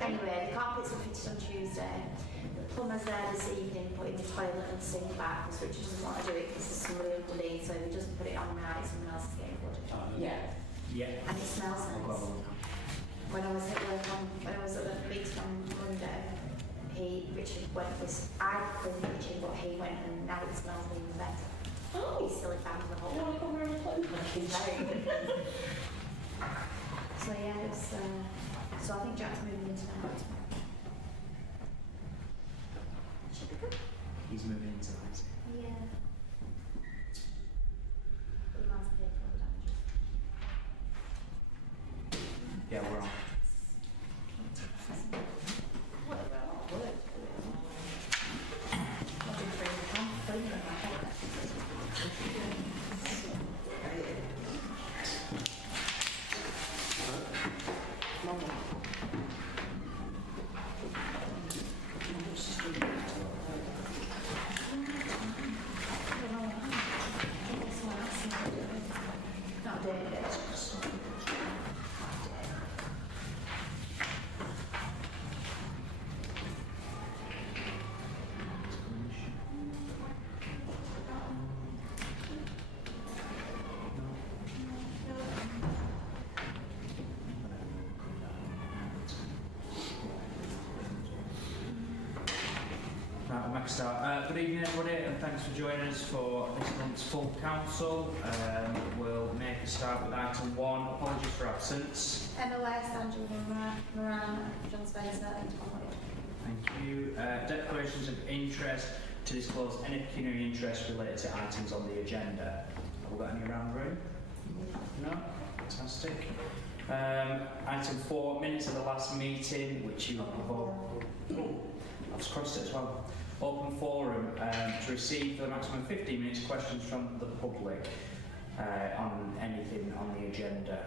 Anyway, the carpets were fitted on Tuesday. The plumber's there this evening putting the toilet and sink back, because Richard doesn't want to do it because there's somebody underneath, so if he doesn't put it on right, someone else is getting flooded. Yeah. And it smells nice. When I was at work when I was at the meeting on Monday, Richard went this, I cleaned the kitchen, but he went and now it smells even better. Oh. He's still found the whole. You want to come around and close that? So yeah, it's, so I think Jack's moving into the house. Should be good. He's moving into that. Yeah. But the man's paid for all the damages. Yeah, we're on. Whatever, I want to work. I'll do 300 pounds, cleaning in my head. Not doing it. Right, we'll make a start. Good evening everybody and thanks for joining us for this month's full council. We'll make a start with item 1, apologies for absence. Emma West, Angela Moran, John Spencer and Tom Wood. Thank you. Declarations of interest to disclose any pecuniary interest related to items on the agenda. Have we got any around the room? No? Fantastic. Item 4, minutes of the last meeting, which you have all... Oh, I've just crossed it as well. Open forum to receive for the maximum of 15 minutes questions from the public on anything on the agenda.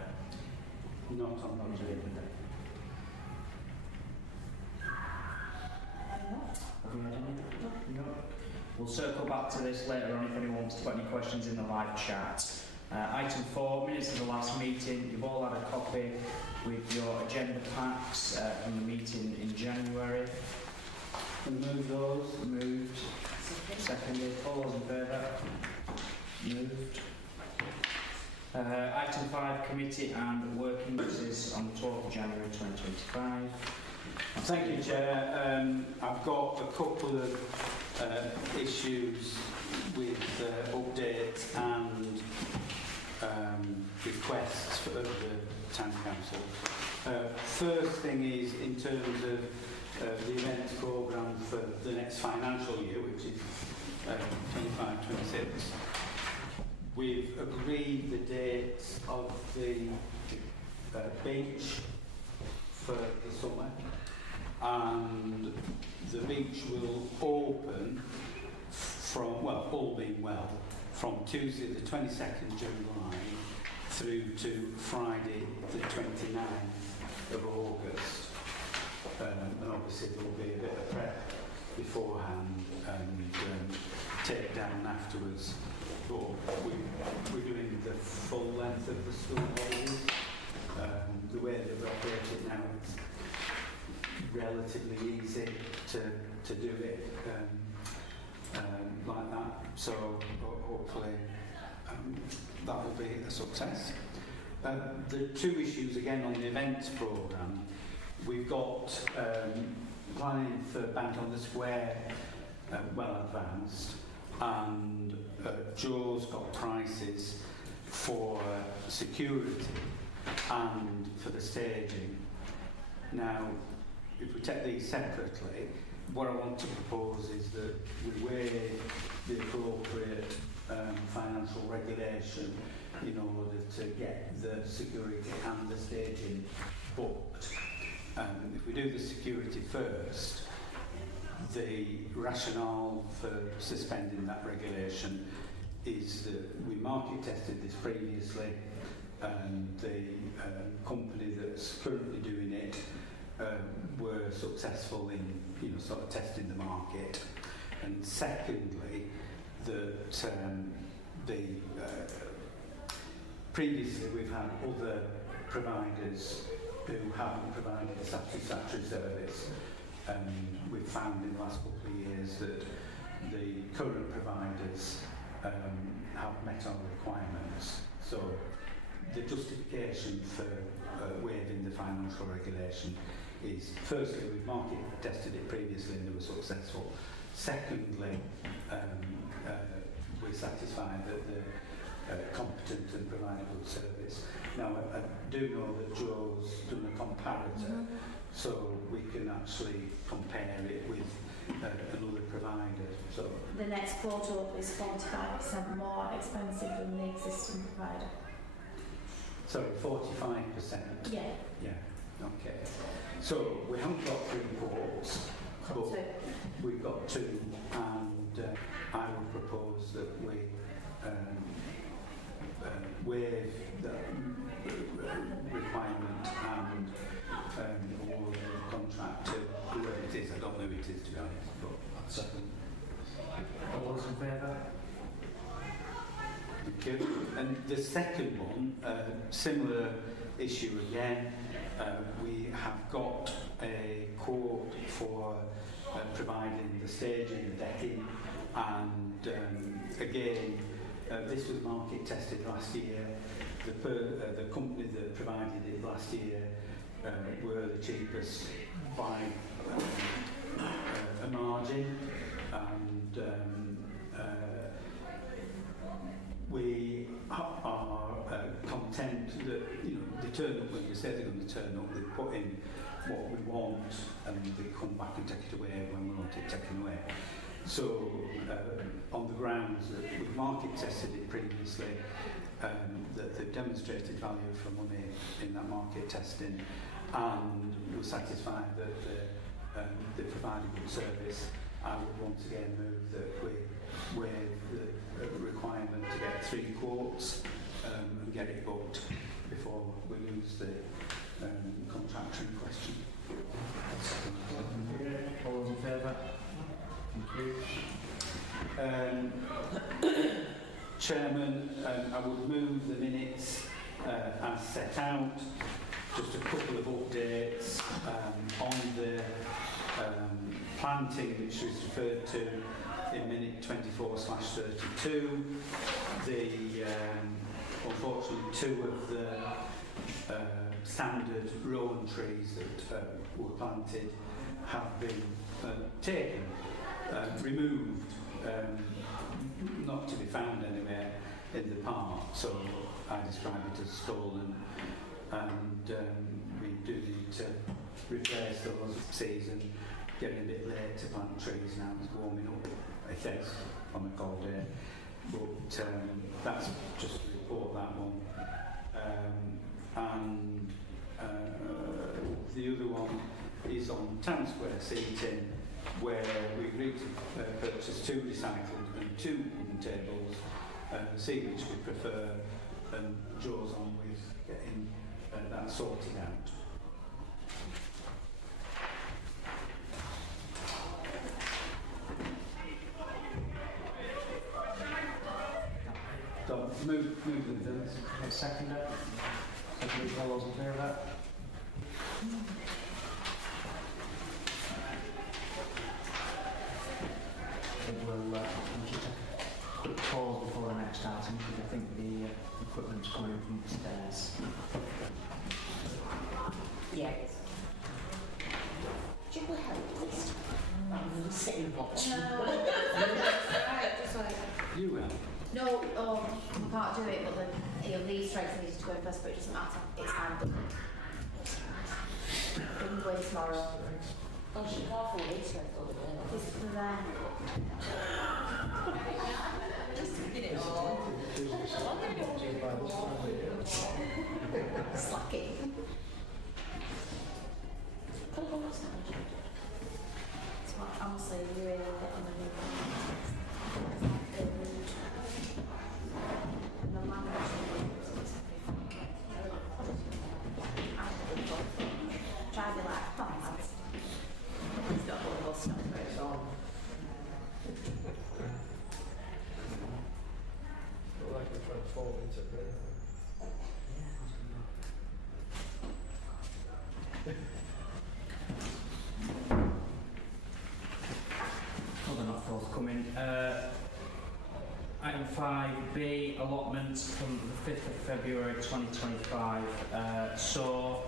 Not on the agenda. Have we had any? No. We'll circle back to this later on if anyone wants to put any questions in the live chat. Item 4, minutes of the last meeting. You've all had a copy with your agenda packs from the meeting in January. Move those. Moved. Seconded. All those in favour? Moved. Item 5, committee and working groups on the 12th of January 2025. Thank you, Chair. I've got a couple of issues with updates and requests for the Town Council. First thing is in terms of the events programme for the next financial year, which is 25-26. We've agreed the dates of the beach for the summer, and the beach will open from, well, all being well, from Tuesday the 22nd July through to Friday the 29th of August. And obviously there will be a bit of prep beforehand and take down afterwards. But we're doing the full length of the school holidays. The way they've operated now, it's relatively easy to do it like that. So hopefully that will be a success. The two issues again on the events programme. We've got planning for Bank on the Square well advanced, and Joe's got prices for security and for the staging. Now, if we take these separately, what I want to propose is that we weigh the appropriate financial regulation in order to get the security and the staging booked. If we do the security first, the rationale for suspending that regulation is that we market tested this previously, and the company that's currently doing it were successful in sort of testing the market. And secondly, that previously we've had other providers who haven't provided a satisfactory service. We've found in the last couple of years that the current providers have met our requirements. So the justification for waiving the financial regulation is, firstly, we've market tested it previously and they were successful. Secondly, we're satisfied that they're competent and provide a good service. Now, I do know that Joe's done a comparator, so we can actually compare it with another provider. So The next quote up is 45% more expensive than the existing provider. sorry, 45%. Yeah. Yeah. Okay. So we haven't got 3 quotes, but So, we've got 2, and I would propose that we waive the requirement and award the contract to whoever it is. I don't know who it is, to be honest, but second. All those in favour? Thank you. And the second one, similar issue again. We have got a quote for providing the staging, the decking, and again, this was market tested last year. The company that provided it last year were the cheapest by a margin, and we are content that, you know, they turn up when they say they're going to turn up, they put in what we want, and they come back and take it away when we want it taken away. So on the grounds that we've market tested it previously, that they've demonstrated value for money in that market testing, and we're satisfied that they provide a good service, I would once again move that we waive the requirement to get 3 quotes and get it booked before we lose the contractor in question. All those in favour? Thank you. Chairman, I would move the minutes as set out. Just a couple of updates on the planting, which was referred to in minute 24/32. The unfortunately 2 of the standard rowan trees that were planted have been taken, removed, not to be found anywhere in the park, so I describe it as stolen, and we do need to replace those season. Getting a bit late to plant trees now, it's warming up, it is, on a cold day, but that's just to report that one. And the other one is on Town Square seating, where we agreed to purchase 2 recycled and 2 wooden tables, see which we prefer, and Joe's on with getting that sorted out. So move them. Second it. All those in favour? We'll just take a quick pause before the next item, because I think the equipment's coming in from the stairs. Yeah, it is. Do you want help this time? Rather than sitting and watching. no, right, just like, You will. no, we can't do it, but these strikes need to go in first, but it doesn't matter. It's fine. We can go in tomorrow. Oh, she can't afford it, so I thought it was. It's for there. Just get it all. Slacking. Put it on the side. It's what, honestly, you really get on the new and the language try to be like, oh, that's it's not all stuff, but it's all. Like we're trying to fall into it, really. Oh, they're not forthcoming. Item 5B, allotments from the 5th of February 2025. So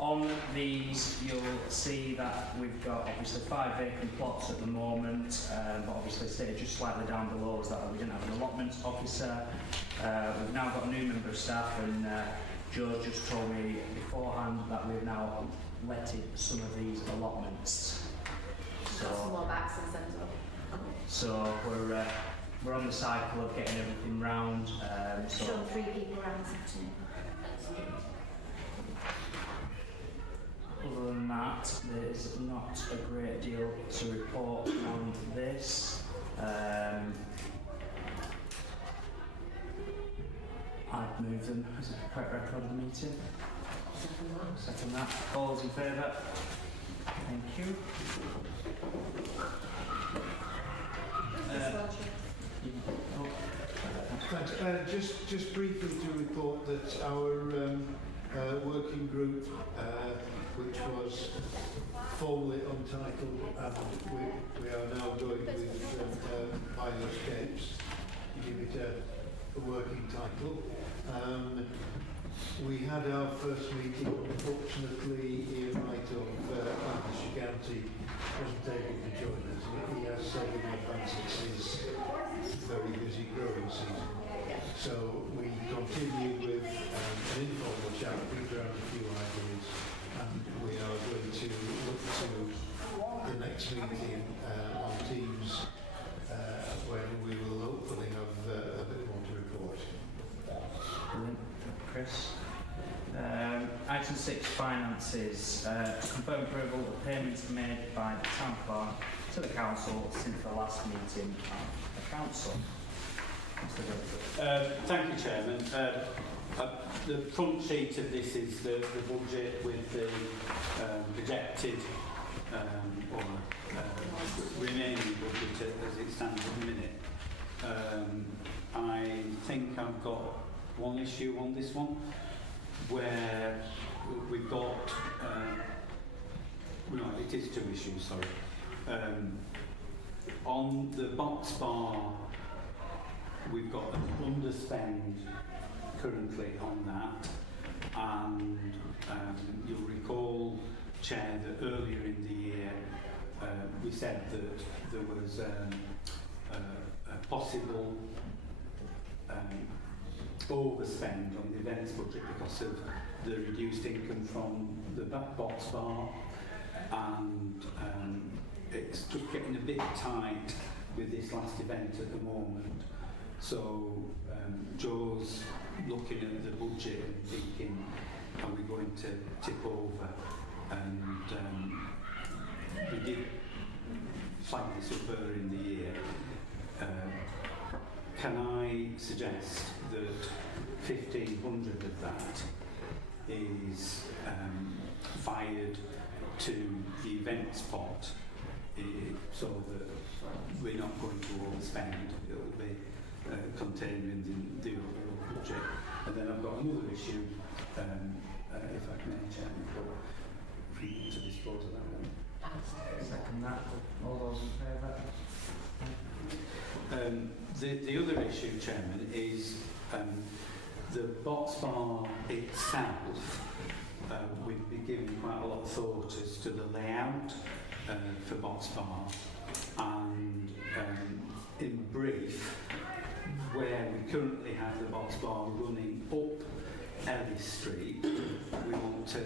on these you'll see that we've got obviously 5 vacant plots at the moment, but obviously stated just slightly down below is that we didn't have an allotment officer. We've now got a new member of staff, and Joe just told me beforehand that we've now letted some of these allotments. Got some more backs and sends up. So we're on the cycle of getting everything round. So Shown 3 people around this afternoon. other than that, there's not a great deal to report on this. I'd move them as a correct record of the meeting. Second that. All those in favour? Thank you. Thanks. Just briefly to report that our working group, which was formerly untitled, and we are now going with Bioscapes, to give it a working title. We had our first meeting. Unfortunately, Ian Wright of Lancashire County wasn't able to join us. He has said in advance it's his very busy growing season. So we continued with an informal chat, picked around a few ideas, and we are going to look to the next meeting on Teams when we will hopefully have a bit more to report. Brilliant. Chris. Item 6, finances. Confirm approval of payments made by the town clerk to the council since the last meeting of the council. Thank you, Chairman. The front sheet of this is the budget with the projected remaining budget as it stands at the minute. I think I've got one issue on this one, where we've got, no, it is 2 issues, sorry. On the box bar, we've got an underspend currently on that, and you'll recall, Chair, that earlier in the year we said that there was a possible overspend on the events budget because of the reduced income from the box bar, and it's just getting a bit tight with this last event at the moment. So Joe's looking at the budget and thinking, are we going to tip over? And we did flag this up earlier in the year. Can I suggest that 1,500 of that is fired to the events pot, so that we're not going to overspend? It'll be contained in the overall budget. And then I've got another issue, if I can, Chairman, to dispose of that one. Second that. All those in favour? The other issue, Chairman, is the box bar itself. We've been giving quite a lot of thought as to the layout for box bar, and in brief, where we currently have the box bar running up Ellis Street, we want to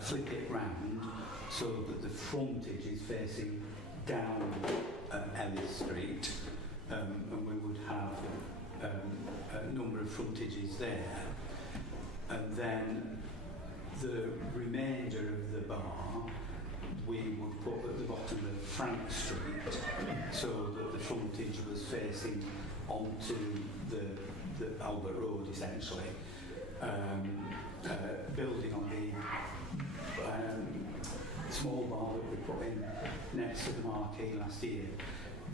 flip it round so that the frontage is facing down Ellis Street, and we would have a number of frontages there, and then the remainder of the bar we would put at the bottom of Frank Street so that the frontage was facing onto the Albert Road, essentially, building on the small bar that we put in next to the marquee last year,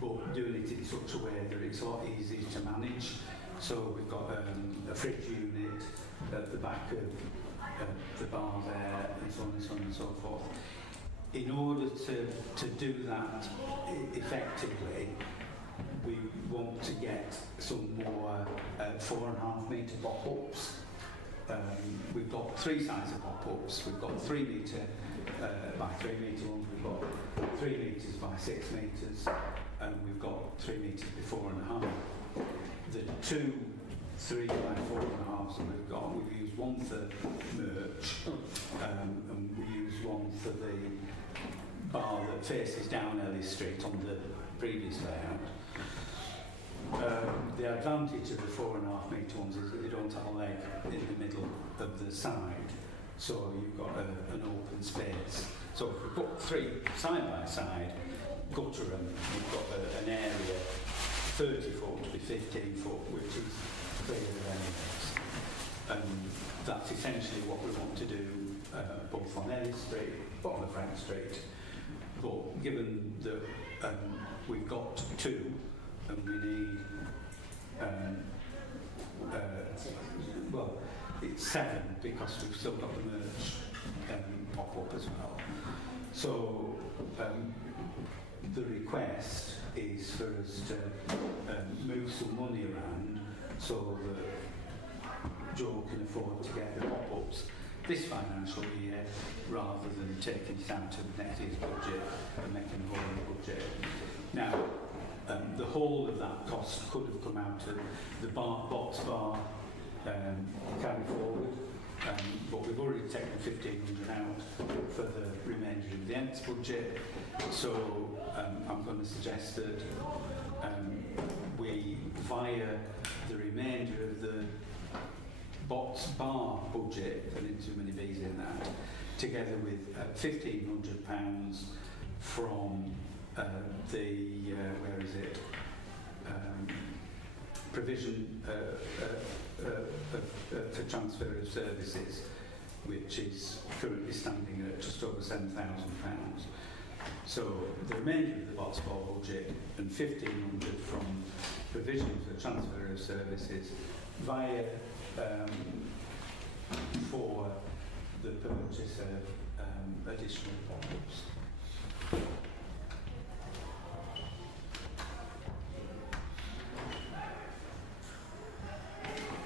but doing it in such a way that it's a lot easier to manage. So we've got a fridge unit at the back of the bar there, and so on and so on and so forth. In order to do that effectively, we want to get some more 4.5 metre pop-ups. We've got three sizes of pop-ups. We've got 3 metre by 3 metre ones, we've got 3 metres by 6 metres, and we've got 3 metres by 4.5. The 2 3 by 4.5s that we've got, we've used one for merch, and we use one for the bar that faces down Ellis Street on the previous layout. The advantage of the 4.5 metre ones is that they don't have a leg in the middle of the side, so you've got an open space. So if we put 3 side by side, gutter them, we've got an area 30 foot to 15 foot, which is clear of anyways. And that's essentially what we want to do, both on Ellis Street, bottom of Frank Street. But given that we've got 2, and we need, well, it's 7 because we've still got the merch pop-up as well. So the request is for us to move some money around so that Joe can afford to get the pop-ups this financial year rather than taking it out of next year's budget and making a whole new budget. Now, the whole of that cost could have come out of the box bar carry forward, but we've already taken 1,500 out for the remainder of the Ents budget. So I'm going to suggest that we, via the remainder of the box bar budget, there isn't too many B's in that, together with £1,500 from the, where is it, provision for transfer of services, which is currently standing at just over £7,000. So the remainder of the box bar budget and 1,500 from provision for transfer of services via for the purchase of additional pop-ups.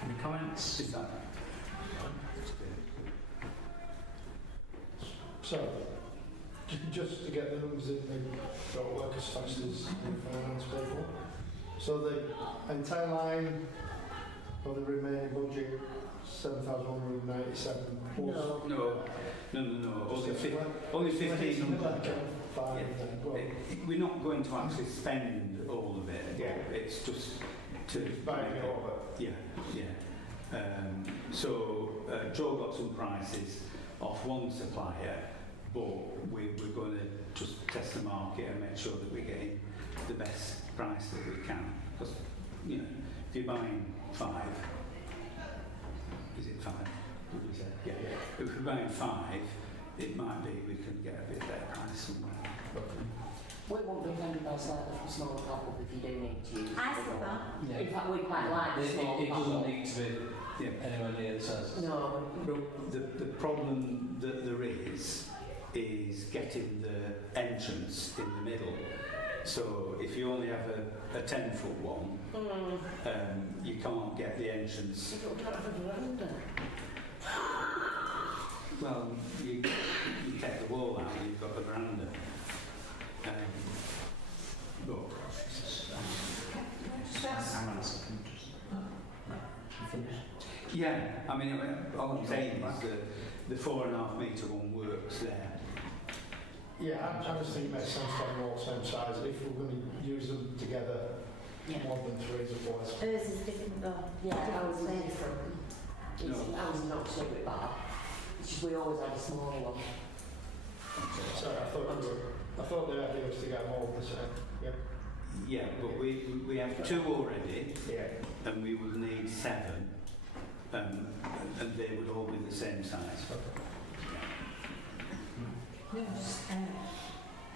Any comments? Is that? So, just to get the numbers in, they've got to work as fast as the finance people. So the entire line of the remaining budget, 7,197. No. Only 1,500. We're not going to actually spend all of it. Yeah. It's just to Buying it over. Yeah. So Joe got some prices off one supplier, but we're going to just test the market and make sure that we're getting the best price that we can. Because, you know, if you're buying 5, is it 5? Did we say? Yeah. If we're buying 5, it might be we can get a bit better price somewhere. We won't be offended by slightly from smaller pop-up if you do need to use I the said big one. that. In fact, we quite like the small It pop-up. doesn't need to be anywhere near the size. No. The problem that there is getting the entrance in the middle. So if you only have a 10-foot one, you can't get the entrance. You don't have a veranda. Well, you take the wall out and you've got a veranda. Look. Hang on a second. Yeah, I mean, all I'm saying is that the 4.5 metre one works there. Yeah, I just think it makes sense to have them all the same size. If we're going to use them together, more than 3 is a plus. Hers is different though. Yeah, ours is Different different. No. Ours is not so bit bad. It's just we always had a smaller one. Sorry, I thought the idea was to get them all the same. Yeah. Yeah, but we have 2 already, Yeah. and we will need 7, and they would all be the same size. No, just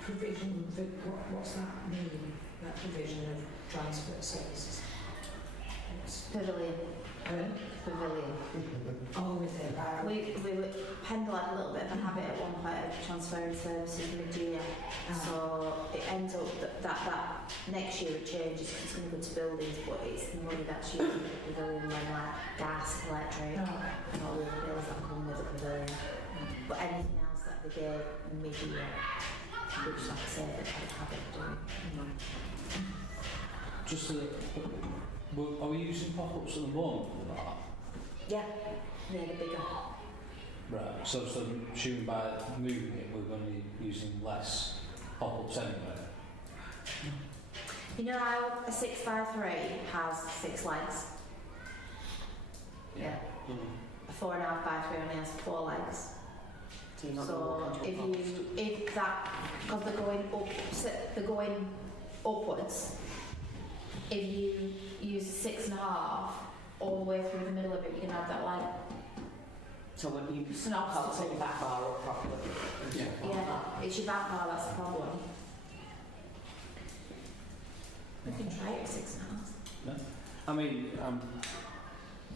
provision, what's that mean? That provision of transfer services? Pavilion. Pavilion. Oh, is it? Right. Pendle had a little bit of a habit at one point of transferring services mid-year. So it ends up that next year it changes because it's going to go to buildings, but it's the money that's used in the pavilion when like gas, electric, and all the other bills that come with the pavilion. But anything else that they gave mid-year, which like I say, they've had a habit of doing. Just are we using pop-ups at the moment for that? Yeah, they're the bigger. Right, so assuming by moving it we're going to be using less pop-ups anyway? You know how a 6x3 has 6 legs? Yeah. A 4.5x3 only has 4 legs. So you're not So going to walk onto a if that, because they're going upwards, if you use 6.5 all the way through the middle of it, you can have that like So when you it's an can't set obstacle. your back bar up properly. Yeah. Yeah, it's your back bar that's the problem. We can try it with 6.5. I mean,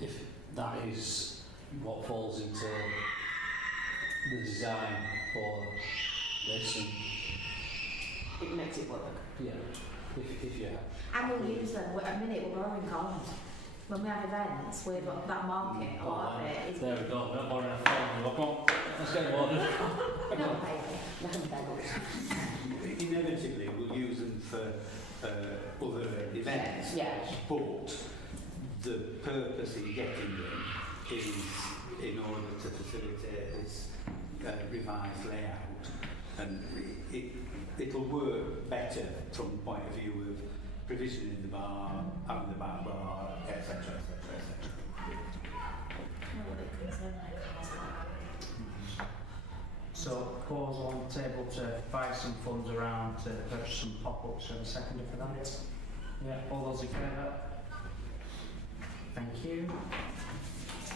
if that is what falls into the design for this, and It makes it work. yeah, if you have. And we'll use them. At a minute, we're borrowing cars. When we have events, we've got that market, a lot of it is There we go, not borrowing a phone. Come on, let's get it ordered. not paid. Nothing better. Inevitably, we'll use them for other events. Yeah. But the purpose in getting them is in order to facilitate this revised layout, and it'll work better from the point of view of provisioning the bar, having the back bar, etc., etc., etc. So, proposal on the table to buy some funds around to purchase some pop-ups. Have a seconder for that? Yeah, all those in favour? Thank you.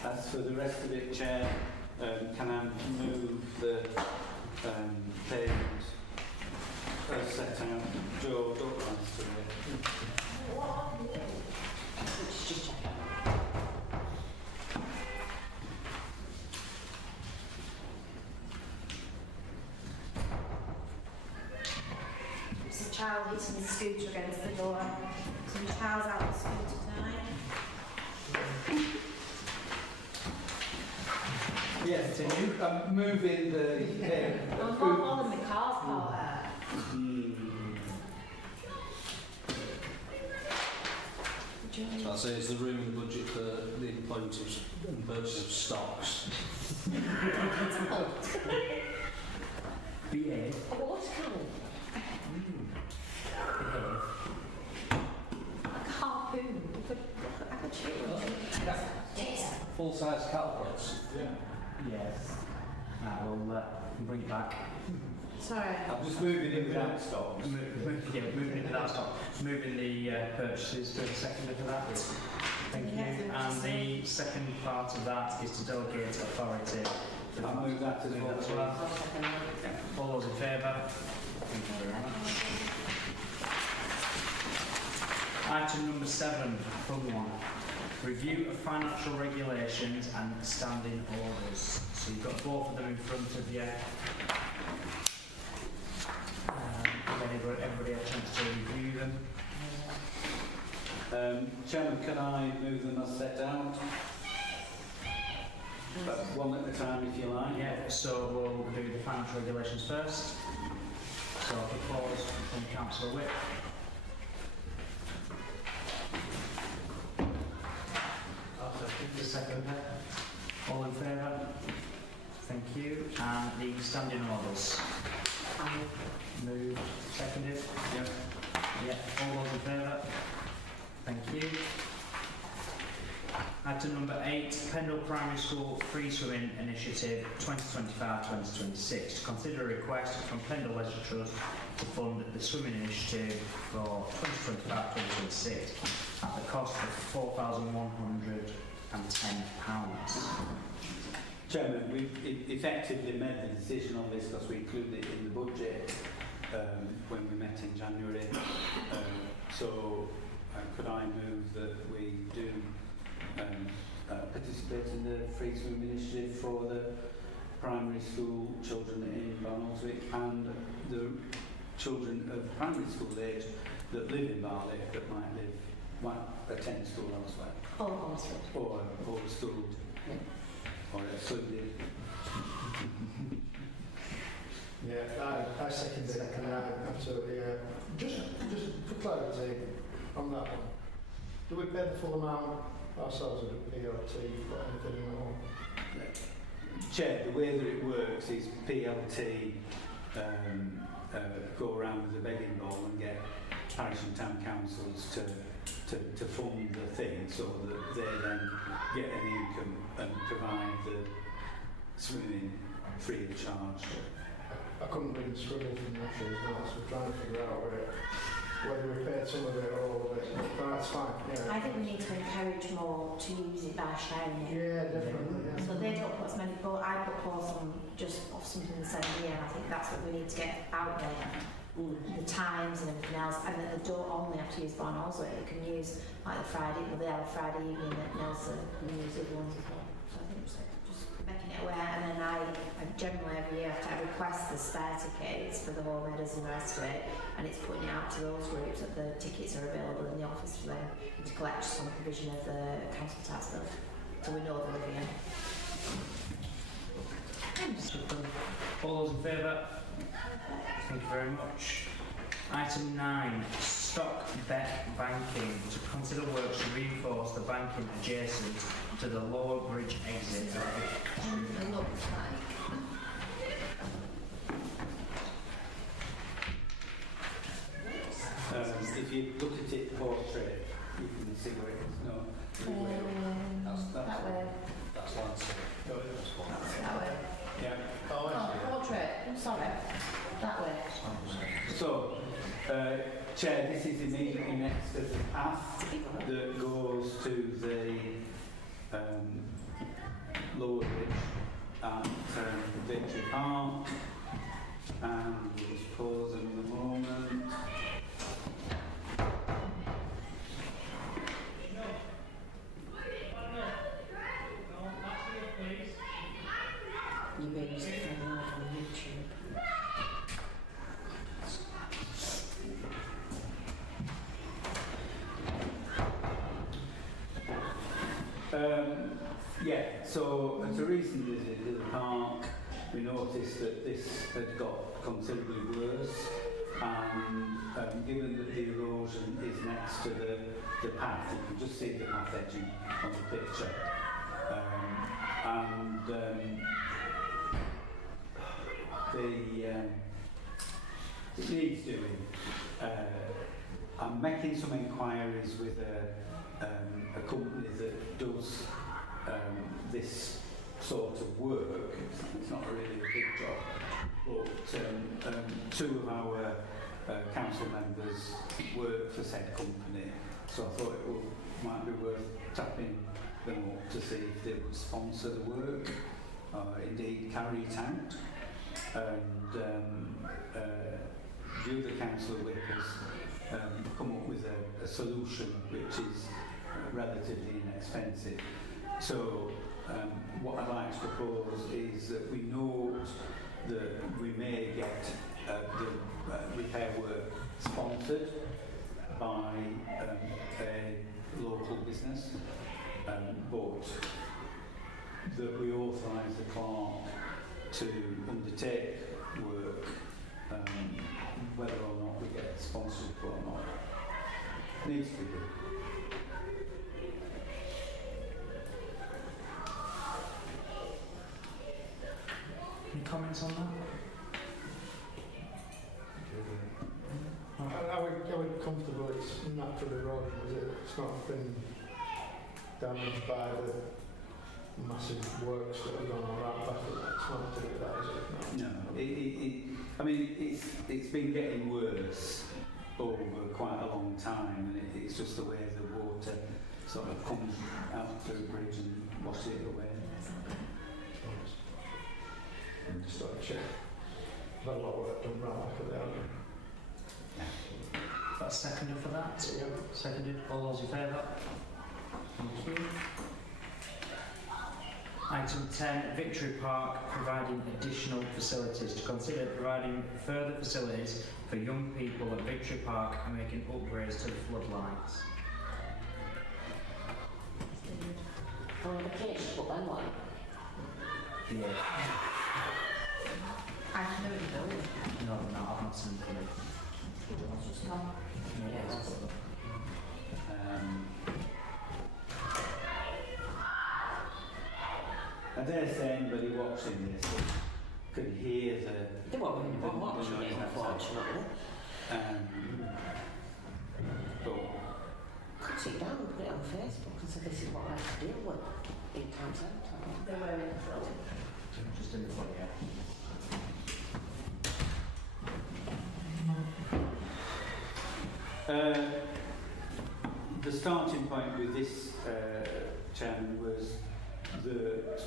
As for the rest of it, Chair, can I move the payment as set out? Joe, don't answer it. Let's just check. There's a child hitting his scooter against the door. So the child's out on the scooter tonight. Yes, I'm moving the I'm more than the car's part. So I'll say it's the room in the budget for the employment and purchase of stocks. BA. Oh, but what's coming? Like a harpoon. I could shoot it. Full-size calculus. Yes. We'll bring it back. Sorry. I'm just moving it without stops. Moving it without stop. Moving the purchases to a seconder for that. Thank you. And the second part of that is to delegate authority. I'll move that as well. As well. All those in favour? Thank you very much. Item number 7, fun one. Review of financial regulations and standing orders. So you've got both of them in front of you. Everybody had a chance to review them. Chairman, can I move them as set out? One at a time, if you like. Yeah, so we'll do the financial regulations first. So I'll propose from Councillor Wick. The second. All in favour? Thank you. And the standing orders. Moved, seconded. Yep. Yeah. All those in favour? Thank you. Item number 8, Pendle Primary School Free Swimming Initiative 2025-2026. To consider a request from Pendle Leisure Trust to fund the swimming initiative for 2025-2026 at the cost of £4,110. Chairman, we've effectively made the decision on this because we included it in the budget when we met in January. So could I move that we do participate in the free swim initiative for the primary school children in Barnoldswick and the children of primary school age that live in Barley that might attend school elsewhere. Or homeschooled. Or homeschooled. Or excluded. Yeah, I second it, and I absolutely. Just for clarity on that one, do we pay the full amount ourselves, or do PLT for anything more? Chair, the way that it works is PLT go around with a begging bowl and get parish and town councils to fund the thing so that they then get an income and provide the swimming free of charge. I couldn't read the scribble from the actual notes, we're trying to figure out whether we paid some of it or all of it, but that's fine. Yeah. I think we need to encourage more to use it by sharing it. Yeah, definitely. Yeah. So they don't put as many, but I propose on just off something the same year, and I think that's what we need to get out there. The times and everything else, and that they don't only have to use Barnoldswick, they can use like the Friday, well they have a Friday evening at Nelson, and use other ones as well. So I think just making it aware, and then I generally every year I request the spare tickets for the home headers and the rest of it, and it's putting it out to those groups that the tickets are available in the office for them to collect just on the provision of the council tax bill, so we know they're living in. All those in favour? Thank you very much. Item 9, stock bet banking. To consider works to reinforce the banking adjacent to the Lower Bridge exit. It looks like. If you look at it portrait, you can see where it's not. That way. That's landscape. That way. Yeah. Oh, portrait. I'm sorry. That way. So, Chair, this is immediately next to the path that goes to the Lower Bridge at Victory Park. And we'll just pause in a moment. You may use it for live on YouTube. Yeah, so as a recent visit to the park, we noticed that this had got considerably worse, and given that the erosion is next to the path, you can just see the path edging on the picture. It needs doing. I'm making some inquiries with a company that does this sort of work. It's not really a big job, but two of our council members work for said company, so I thought it might be worth tapping them up to see if they would sponsor the work, indeed carry it out. And the other councillor Wick has come up with a solution which is relatively inexpensive. So what I'd like to propose is that we note that we may get the repair work sponsored by a local business, but that we authorise the clerk to undertake work, whether or not we get sponsored or not. Needs to be done. Any comments on that? Are we comfortable it's natural erosion, is it? It's not been damaged by the massive works that have gone on that back. It's not to do with that, is it? No. I mean, it's been getting worse over quite a long time, and it's just the way the water sort of comes out through the bridge and washes it away. Just like check. Not a lot of work done right back at the end. That's seconded for that? Yeah. Seconded. All those in favour? Thank you. Item 10, Victory Park, providing additional facilities. To consider providing further facilities for young people at Victory Park and making upgrades to the floodlights. Oh, the kids put them on. Yeah. I can never know. No, I've not seen it. It's just gone. Yeah, it's got I dare say anybody watching this could hear the... They won't be watching noise it, outside. unfortunately. But Could sit down and put it on Facebook and say this is what I have to deal with in town centre. They were in the flood. just in the front, yeah. The starting point with this, Chairman, was that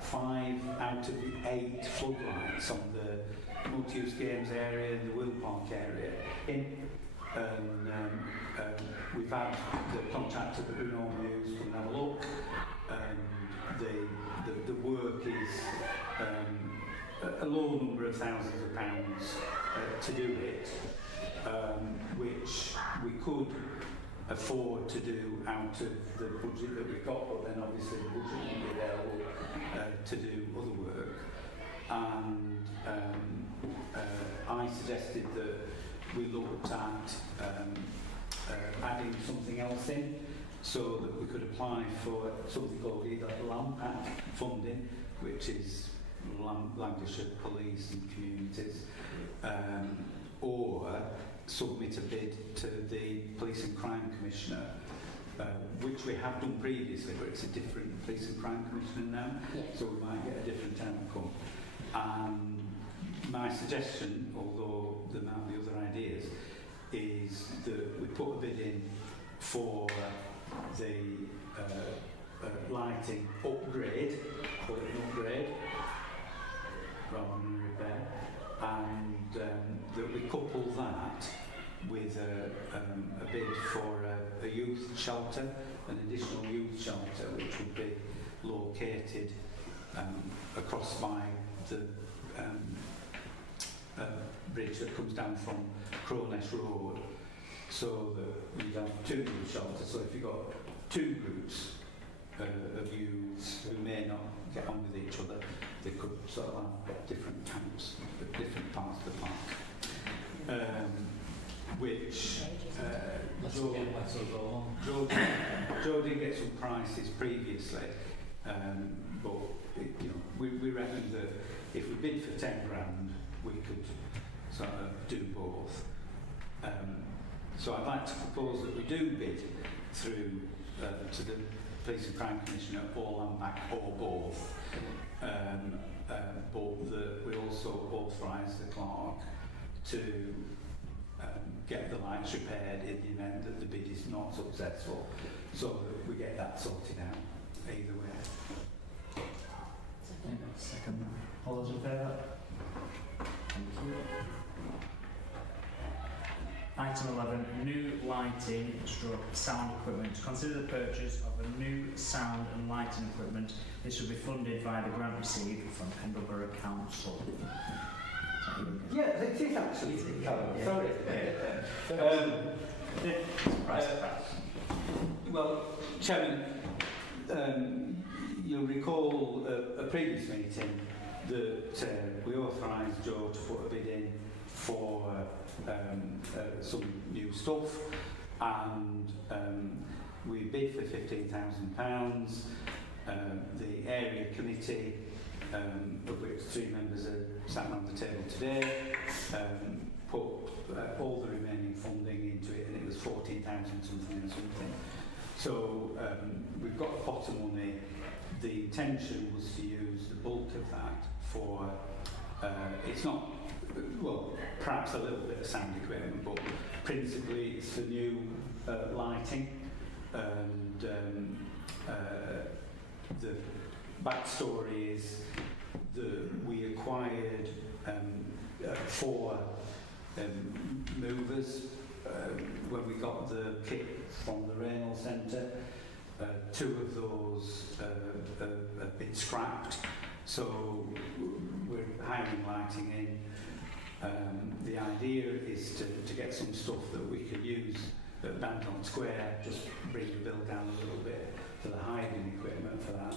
5 out of the 8 floodlights on the multi-use games area and the Will Park area we've had the contractor that we normally use come and have a look, and the work is a low number of thousands of pounds to do it, which we could afford to do out of the budget that we've got, but then obviously the budget won't be available to do other work. And I suggested that we looked at adding something else in so that we could apply for something called either land pack funding, which is Lancashire Police and Communities, or submit a bid to the Police and Crime Commissioner, which we have done previously, but it's a different Police and Crime Commissioner now, so we might get a different outcome. My suggestion, although there might be other ideas, is that we put a bid in for the lighting upgrade, call it an upgrade, rather than repair, and that we couple that with a bid for a youth shelter, an additional youth shelter, which would be located across by the bridge that comes down from Crowness Road, so that we'd have 2 youth shelters. So if you've got 2 groups of youths who may not get on with each other, they could sort of have different camps at different parts of the park. Which Joe did get some prices previously, but we reckon that if we bid for 10 grand, we could sort of do both. So I'd like to propose that we do bid through to the Police and Crime Commissioner or land back or both, but that we also authorise the clerk to get the lights repaired in the event that the bid is not successful, so that we get that sorted out either way. Second. All those in favour? Thank you. Item 11, new lighting / sound equipment. Consider the purchase of a new sound and lighting equipment. This will be funded via the grant received from Pendle Borough Council. Yeah, it is actually. Sorry. Well, Chairman, you'll recall a previous meeting that we authorised Joe to put a bid in for some new stuff, and we bid for £15,000. The area committee, of which 3 members are sat around the table today, put all the remaining funding into it, and it was 14,000 something and something. So we've got a pot of money. The intention was to use the bulk of that for, it's not, well, perhaps a little bit of sound equipment, but principally it's for new lighting. And the backstory is that we acquired 4 movers when we got the kit from the Raynal Centre, 2 of those have been scrapped, so we're hiring lighting in. The idea is to get some stuff that we can use at Barnoldswick Square, just bring the bill down a little bit for the hiding equipment for that,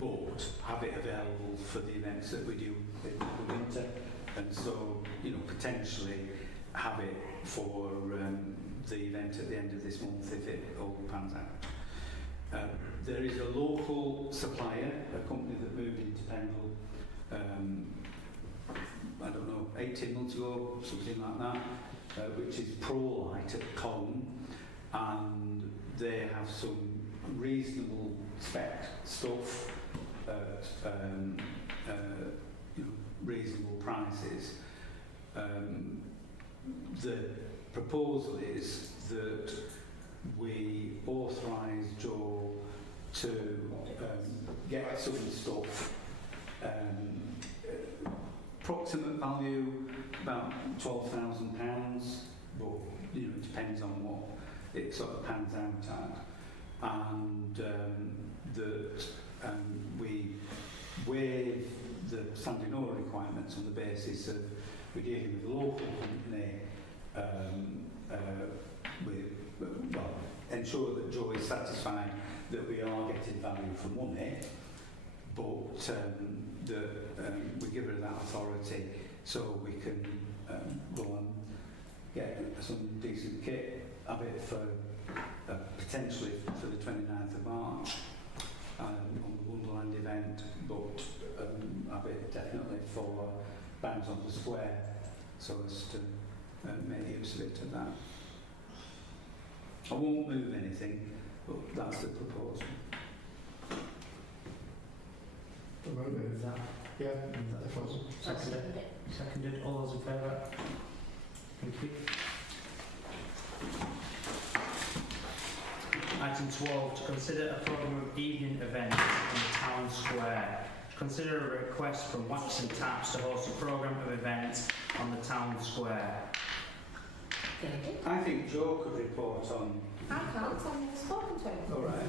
but have it available for the events that we do in the winter, and so, you know, potentially have it for the event at the end of this month if it all pans out. There is a local supplier, a company that moved into Pendle, I don't know, 18 months ago, something like that, which is ProLight at Colne, and they have some reasonable spec stuff at you know, reasonable prices. The proposal is that we authorise Joe to get some stuff, approximate value about £12,000, but you know, it depends on what it sort of pans out at, and that we waive the standing order requirements on the basis of we're dealing with a local company, well, ensure that Joe is satisfied that we are getting value for money, but that we give her that authority so we can go and get some decent kit, have it for potentially for the 29th of March on the Wonderland event, but have it definitely for bands on the square, so as to make use of it to that. I won't move anything, but that's the proposal. Is that? Yeah, is that the proposal? Seconded. All those in favour? Thank you. Item 12, to consider a programme of evening events in the town square. Consider a request from Wax and Taps to host a programme of events on the town square. I think Joe could report on. I can't, I've never spoken to him. All right.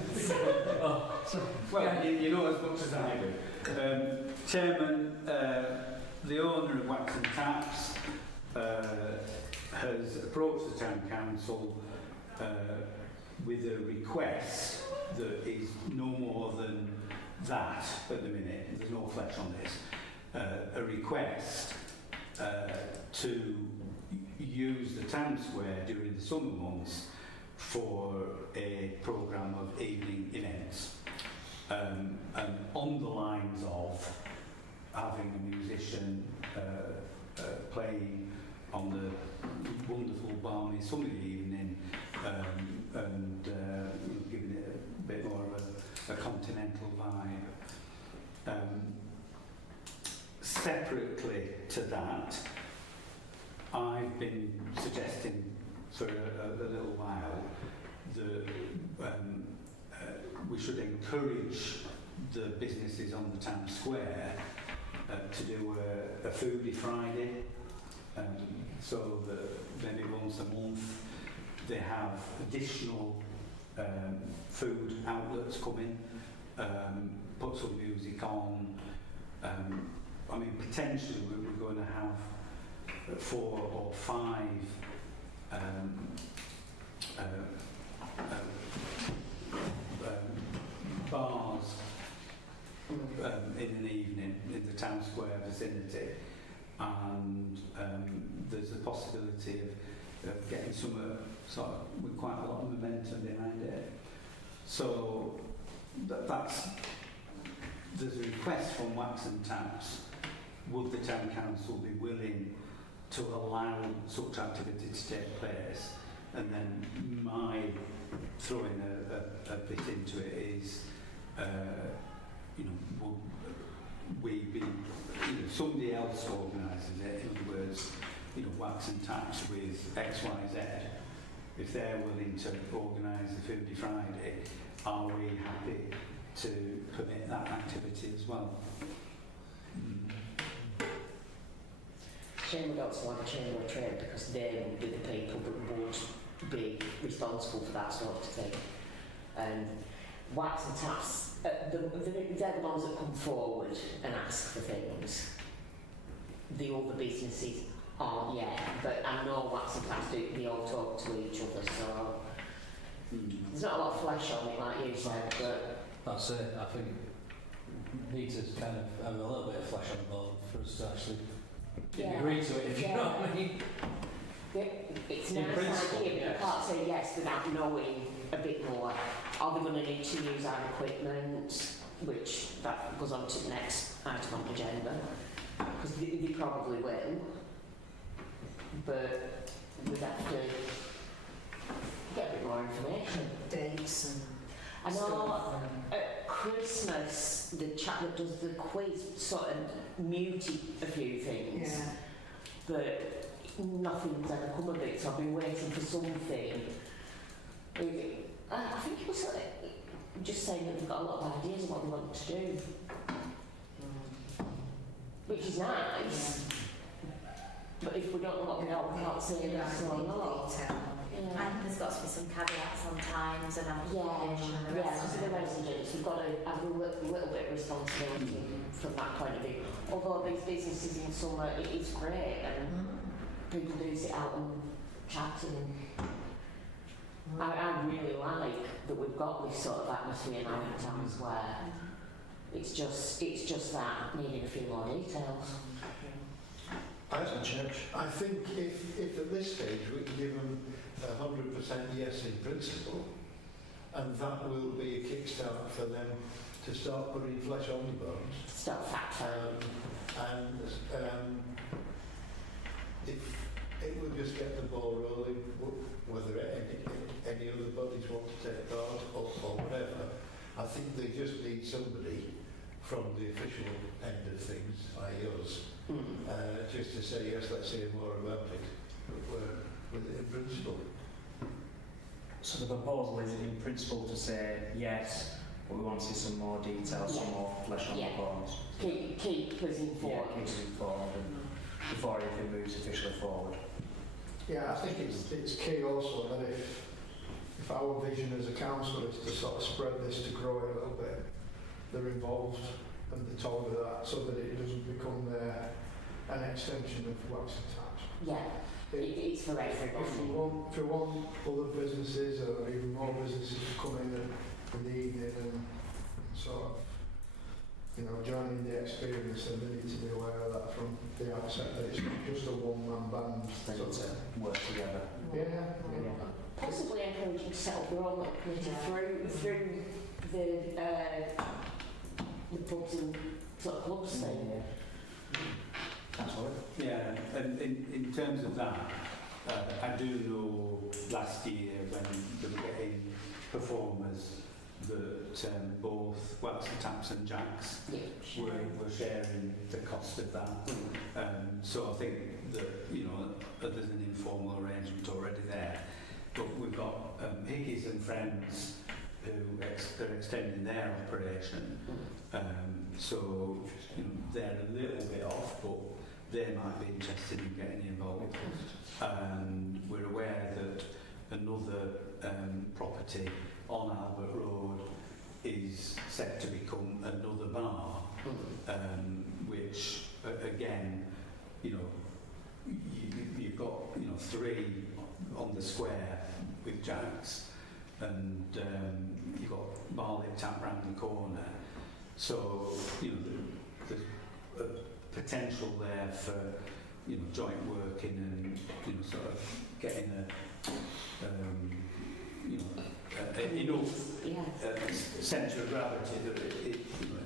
Well, you know as much as I do. Chairman, the owner of Wax and Taps has approached the town council with a request that is no more than that at the minute. There's no flesh on this. A request to use the town square during the summer months for a programme of evening events, and on the lines of having a musician playing on the wonderful balmy summer evening, and giving it a bit more of a continental vibe. Separately to that, I've been suggesting for a little while that we should encourage the businesses on the town square to do a foodie Friday, so that maybe once a month they have additional food outlets come in, put some music on. I mean, potentially we're going to have 4 or 5 bars in an evening in the town square vicinity, and there's a possibility of getting some sort of with quite a lot of momentum behind it. So there's a request from Wax and Taps. Would the town council be willing to allow such activity to take place? And then my throwing a bit into it is, will we be, somebody else organises it, in other words, Wax and Taps with XYZ, if they're willing to organise the Foodie Friday, are we happy to permit that activity as well? Shame we don't still have a chamber of trade because they would be the people that would be responsible for that sort of thing. Wax and taps, they're the ones that come forward and ask for things. The other businesses aren't yet, but I know wax and taps do, they all talk to each other, so there's not a lot of flesh on it like you said, but That's it. I think we need to kind of have a little bit of flesh on the bone for us to actually agree to it, if you know what I mean. it's a In nice principle, idea, but yes. you can't say yes without knowing a bit more. Are they going to need to use our equipment, which that goes on to the next item on the agenda, because they probably will, but we'd have to get a bit more information. Dates and I know stuff. at Christmas, the chap that does the quiz sort of muted a few things, Yeah. but nothing's ever come of it, so I've been waiting for something. I think it was just saying that they've got a lot of ideas of what they want to do, which is nice, but if we don't know what we want, we can't say yes or no. And there's got to be some caveats on times and application and the Yeah, rest because of of the it. residents, we've got to have a little bit of responsibility from that point of view. Although these businesses in summer, it is great and people do sit out and chat and I really like that we've got this sort of atmosphere now in towns where it's just that, needing a few more details. I think if at this stage we can give them 100% yes in principle, and that will be a kickstart for them to start putting flesh on the bones. Start fact If it will just get the ball rolling, whether any other bodies want to take part or whatever, I think they just need somebody from the official end of things, i.e. us, just to say yes, let's hear more about it, with it in principle. So the proposal is in principle to say yes, but we want to see some more details, some more flesh on the bones. keep us informed. Yeah, keep us informed before anything moves officially forward. Yeah, I think it's key also that if our vision as a council is to sort of spread this to grow it a little bit, they're involved and they're told of that so that it doesn't become an extension of wax and taps. Yeah, it's for everybody. If we want other businesses or even more businesses to come in the evening and sort of, join in the experience, then they need to be aware of that from the outset, that it's not just a one-man band. They need to work together. Yeah. Possibly encouraging to set up their own little committee through the pubs and sort of clubs thing. Absolutely. Yeah, and in terms of that, I do know last year when they were getting performers that both Wax and Taps and Jacks were sharing the cost of that. So I think that, there's an informal arrangement already there. But we've got Hickeys and Friends who they're extending their operation. So, they're a little bit off, but they might be interested in getting involved. We're aware that another property on Albert Road is set to become another bar, which again, you've got 3 on the square with Jacks, and you've got Barnoldswick tap round the corner. So there's a potential there for joint working and sort of getting enough centre of gravity that it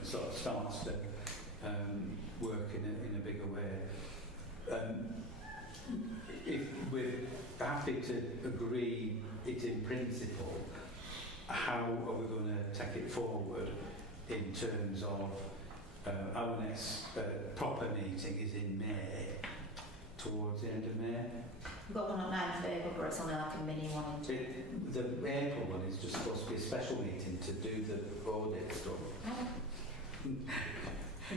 sort of starts to work in a bigger way. If we're happy to agree it in principle, how are we going to take it forward in terms of our next proper meeting is in May, towards the end of May? We've got one on 9th of April, but it's only like a mini one. The April one is just supposed to be a special meeting to do the audit stuff.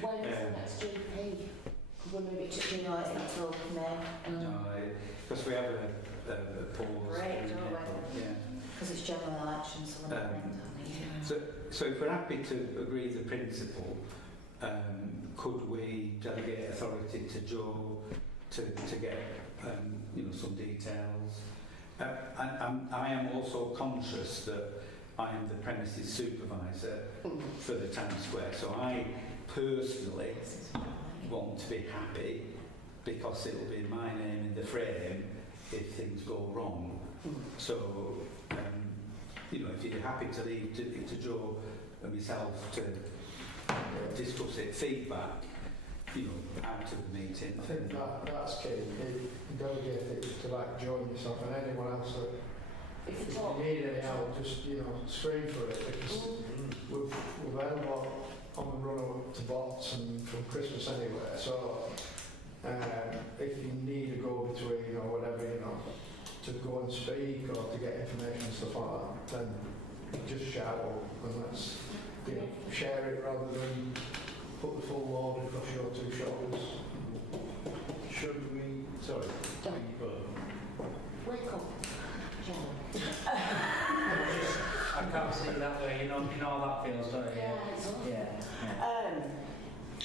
When is the next GP? We'll move it to You know, it's until May, No, because we have a pause. Break, don't we? Yeah. because it's general elections, so we're not Um, going So if we're happy to agree the principle, could we delegate authority to Joe to get some details? I am also conscious that I am the premises supervisor for the town square, so I personally want to be happy because it will be my name in the frame if things go wrong. So, if you're happy to leave to Joe and myself to discuss it, feedback, out of the meeting. I think that's key. Delegate it to like join yourself and anyone else that if you need any help, just scream for it, because we've had a lot on the run up to bots and from Christmas anyway. So if you need a go between or whatever, to go and speak or to get information and stuff like that, then just shout and let's share it rather than put the full load across your two shoulders. Should we, sorry, wake up. I can't see it that way, you know how that feels, don't you? Yeah, it's all Yeah.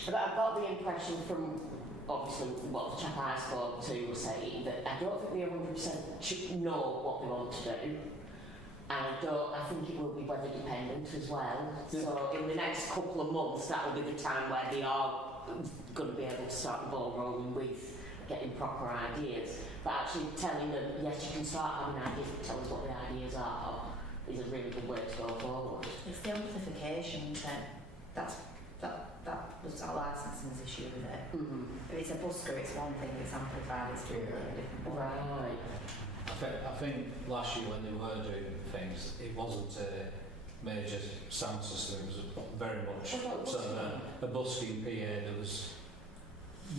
But I've got the impression from obviously what the chap I spoke to was saying that I don't think they 100% know what they want to do. And I think it will be weather dependent as well. Yeah. So in the next couple of months, that will be the time where they are going to be able to start the ball rolling with getting proper ideas. But actually telling them, yes, you can start having ideas, but tell us what the ideas are, is a really good way to go forward. It's the amplification, that was our licensin's issue with it. Mm-hmm. If it's a busker, it's one thing, if it's amplified, it's totally different. Right. I think last year when they were doing things, it wasn't a major sound system, it was very much sort of a busking PA that was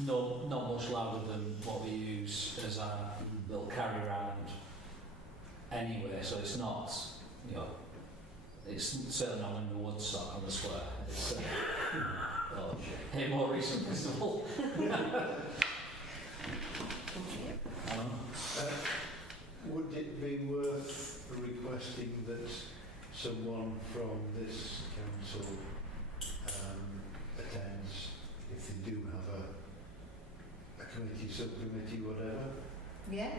not much louder than what we use as our little carry around anyway, so it's not, it's certainly not in the Woodstock on the square. It's a more recent festival. would it be worth requesting that someone from this council attends if they do have a committee, subcommittee, whatever? Yeah.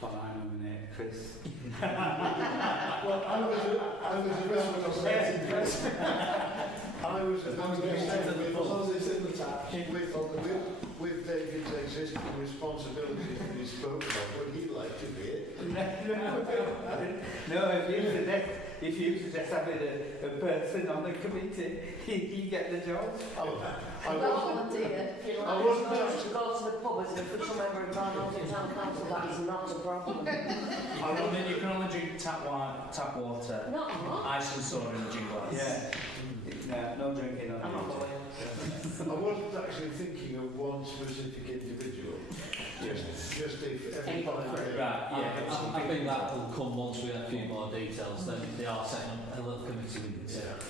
Well, I nominate Chris. Well, I was nominating Chris. I was nominating as long as it's in the tax, with David's existing responsibilities that he spoke about, would he like to be it? No, if you suggest having a person on the committee, he get the job. I wasn't To go to the pub as an official member of Barnoldswick Town Council, that is not a problem. You can only drink tap water, Not what? ice and soda in the gin glass. Yeah, no drinking on I'm not duty. going. I wasn't actually thinking of one specific individual. Just if everybody. Right, yeah. I think that will come once we have a few more details. Then they are setting up a little committee we can set.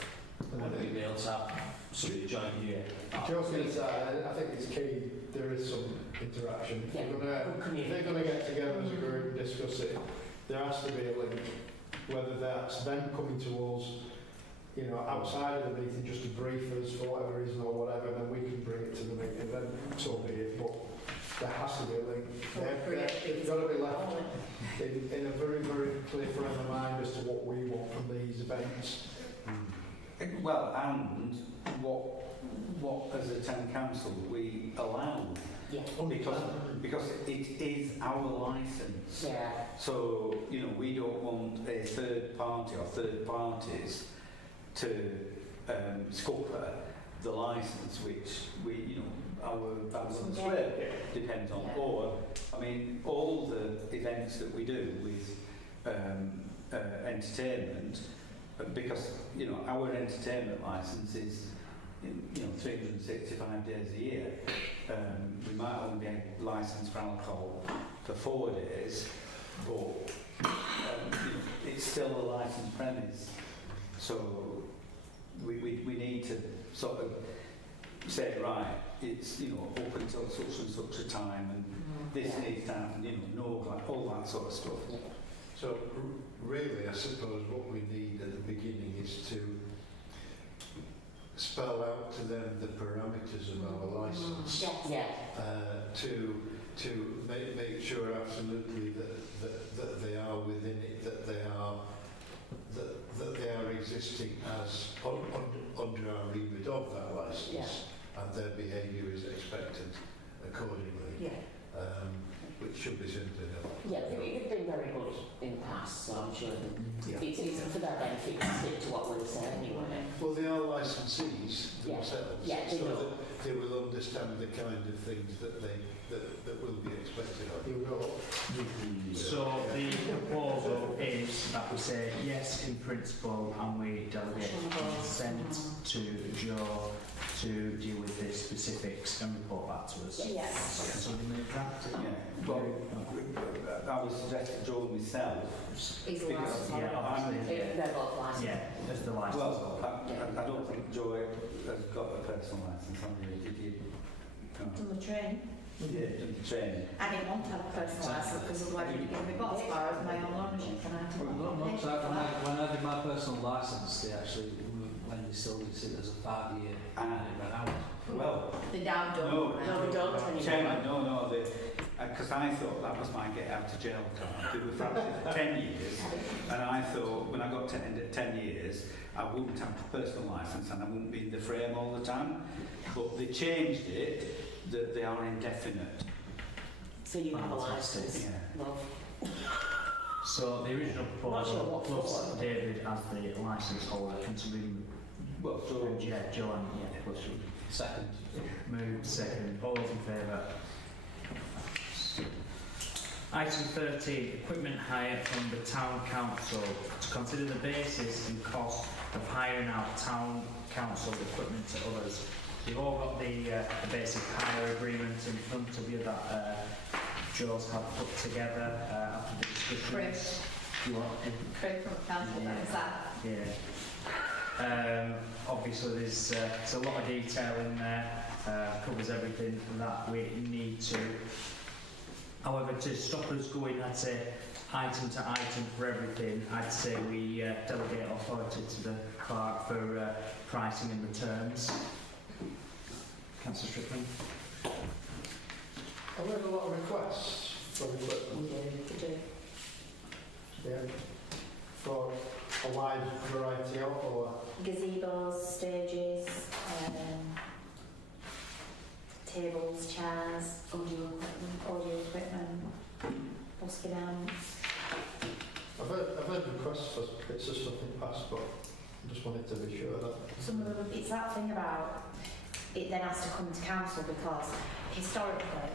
And then we'll be able to have somebody join you. Joking aside, I think it's key there is some interaction. If they're going to get together as a group and discuss it, there has to be a link, whether that's them coming to us, outside of the meeting just to brief us for whatever reason or whatever, then we can bring it to the meeting, then so be it. But there has to be a link. It's got to be left in a very, very clear frame of mind as to what we want from these events. Well, and what as a town council we allow, Yeah. because it is our licence. Yeah. So we don't want a third party or third parties to scupper the licence which our Barnoldswick Square depends on. Yeah. Or, all the events that we do with entertainment, because our entertainment licence is 365 days a year. We might only be licensed for alcohol for 4 days, but it's still a licensed premise. So we need to sort of say, right, it's, up until such and such a time, and this needs to happen, all that sort of stuff. So really, I suppose what we need at the beginning is to spell out to them the parameters of our licence. To make sure absolutely that they are within it, that they are existing as under our remit of that licence, and their behaviour is expected accordingly. Which should be simple enough. Yeah, they've been very good in the past, so I'm sure that it's for their benefit to stick to what we'll say anyway. Well, they are licensees themselves, so that they will understand the kind of things that will be expected of them. So the proposal is that we say yes in principle, and we delegate consent to Joe to deal with the specifics and report back to us. Yes. So we move that. Well, I would suggest Joe myself. He's the licensed. They're both licensed. Yeah, as the licence. Well, I don't think Joe has got a personal licence, have you? Did you? Done the training. Yeah, done the training. I didn't want to have a personal license because otherwise you'd give me box bar of my own ownership and I had to pay for that. When I did my personal licence, they actually, when they still did it as a 5-year, and it ran out. Well, They now don't. No, we don't anymore. Chairman, no, because I thought that was my get out of jail card. They were valid for 10 years, and I thought when I got to end at 10 years, I wouldn't have a personal licence and I wouldn't be in the frame all the time. But they changed it that they are indefinite. So you have a licence. Yeah. Love. So the original Not proposal sure what plus for. David as the licence holder, considering Well, so Joe and plus Second. moved second. All those in favour? Item 13, equipment hire from the Town Council. To consider the basis and cost of hiring out Town Council equipment to others. You've all got the basic hire agreement in front of you that Joe's had put together after the discussion. Chris. You want Craig from council, that was that. Yeah. Obviously, there's a lot of detail in there. Covers everything that we need to. However, to stop us going, I'd say item to item for everything. I'd say we delegate authority to the clerk for pricing and returns. Councillor Strickland. I've heard a lot of requests from equipment. We do. Yeah. For a wide variety of, or Gazebos, stages, tables, chairs, audio equipment, busking amps. I've heard requests for bits of stuff in the past, but I just wanted to be sure that. Some of them, it's that thing about it then has to come to council because historically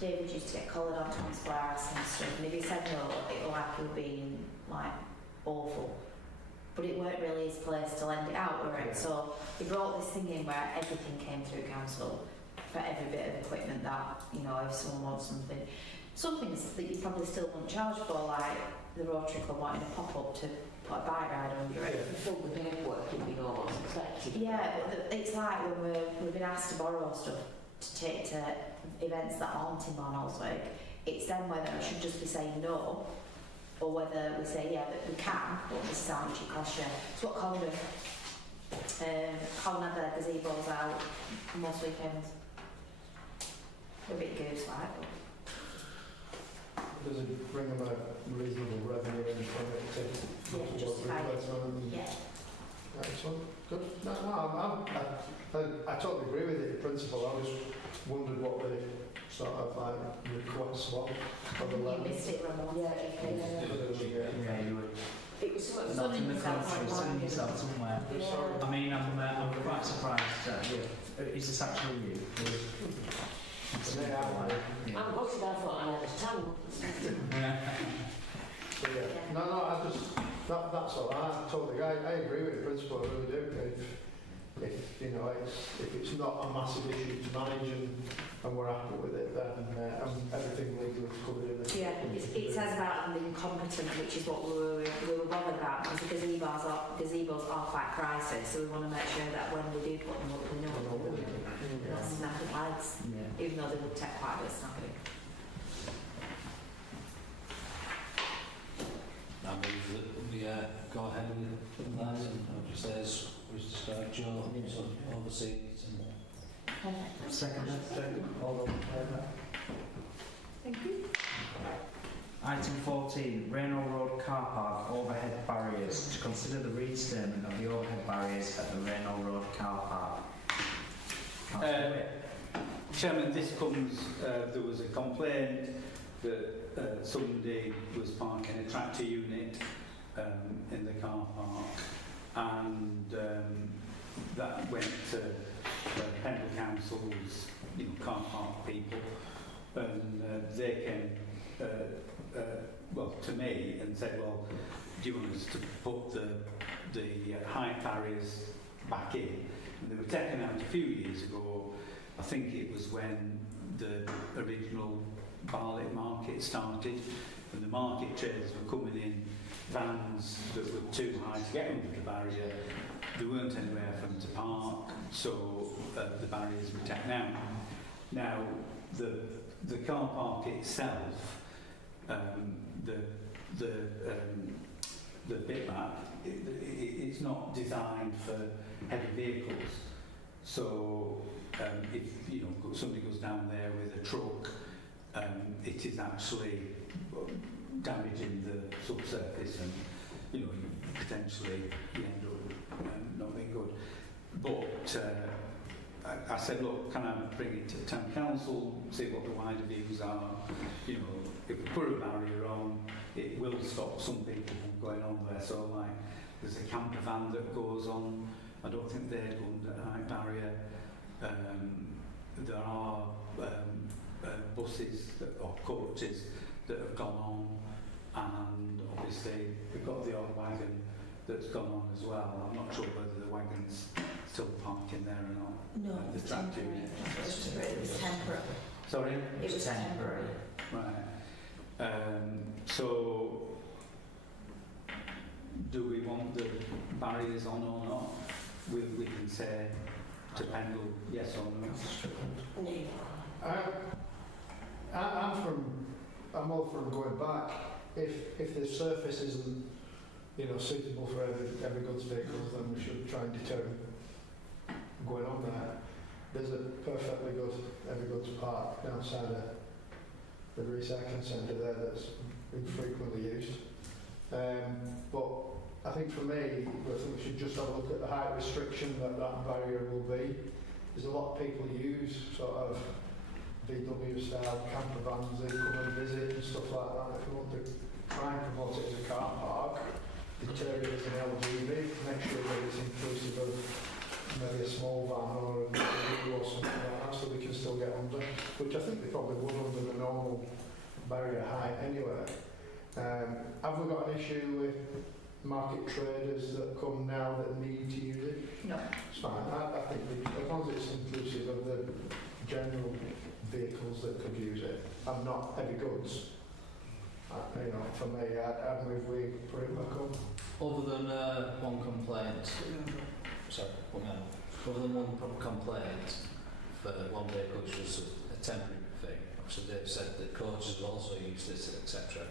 David used to get collared on council hours and stuff, and if he said no, it will have been like awful. But it weren't really his place to lend it out, were it? So he brought this thing in where everything came through council for every bit of equipment that, if someone wants something. Some things that you probably still won't charge for, like the Rotary Club wanting a pop-up to put a bike ride under it. The full paperwork can be almost expected. Yeah, but it's like when we've been asked to borrow stuff to take to events that aren't in Barnoldswick, it's then whether we should just be saying no, or whether we say, yeah, that we can, but this is how much it costs you. It's what Colin did. Colin had their gazebos out most weekends. A bit goose-like, but... Does it bring them a reasonable revenue in from it to justify it. replacement? Yeah. Excellent. Good. I totally agree with it in principle. I just wondered what the sort of request was for the You levy. missed it, Ramon. Yeah, you would. It was something Not in the yourself country, somewhere. sending yourself somewhere. Yeah. I mean, I'm quite surprised that is this actually you? Yeah. I'm gutted, I thought I had a tongue. So yeah. No, I just that's all. I totally. I agree with the principle. I really do. if it's not a massive issue to manage and we're happy with it, then everything legally is covered in it. Yeah, it says about them being competent, which is what we were bothered about, because the gazebos are quite pricey, so we want to make sure that when we do put them up, we know what we're doing. Not snapping lights, Yeah. even though they would take quite a bit of snapping. I move that we go ahead with that, and obviously as was described, Joe overseeing it. And Second. All those in favour? Thank you. Item 14, Raynor Road car park overhead barriers. To consider the reinstatement of the overhead barriers at the Raynor Road car park. Councillor Witt. Chairman, this comes, there was a complaint that somebody was parking a tractor unit in the car park, and that went to Pendle Council's car park people, and they came to me and said, well, do you want us to put the height barriers back in? And they were taken out a few years ago. I think it was when the original Barlett market started, and the market traders were coming in vans that were too high to get under the barrier. There weren't anywhere for them to park, so the barriers were taken out. Now, the car park itself, the bitmap, it's not designed for heavy vehicles. So if somebody goes down there with a truck, it is actually damaging the subsurface, and you potentially end up not being good. But I said, look, can I bring it to the town council, see what the wider views are? If we put a barrier on, it will stop some people from going on there. So like, there's a camper van that goes on. I don't think they'd go under a height barrier. There are buses or coaches that have gone on, and obviously we've got the old wagon that's gone on as well. I'm not sure whether the wagon's still parking there or not. No, The tractor unit. it was temporary. Sorry? It was temporary. Right. So, do we want the barriers on or not? We can say to Pendle yes or no. I'm all for going back. If the surface isn't, suitable for every goods vehicles, then we should try and deter going on there. There's a perfectly good every goods park outside the recycling centre there that's been frequently used. But I think for me, I think we should just have a look at the height restriction that barrier will be. There's a lot of people who use sort of VW style camper vans, they come and visit and stuff like that. If we want to try and promote it as a car park, deter it as an LGV, make sure that it's inclusive of maybe a small van or a or something like that, so we can still get under, which I think they probably would under the normal barrier height anyway. Have we got an issue with market traders that come now that need to use it? No. It's fine. I think as long as it's inclusive of the general vehicles that could use it and not heavy goods, for me, I'd move we put it back up. other than one complaint, other than one complaint for one vehicle, which was a temporary thing, so Dave said that coaches have also used it, etc.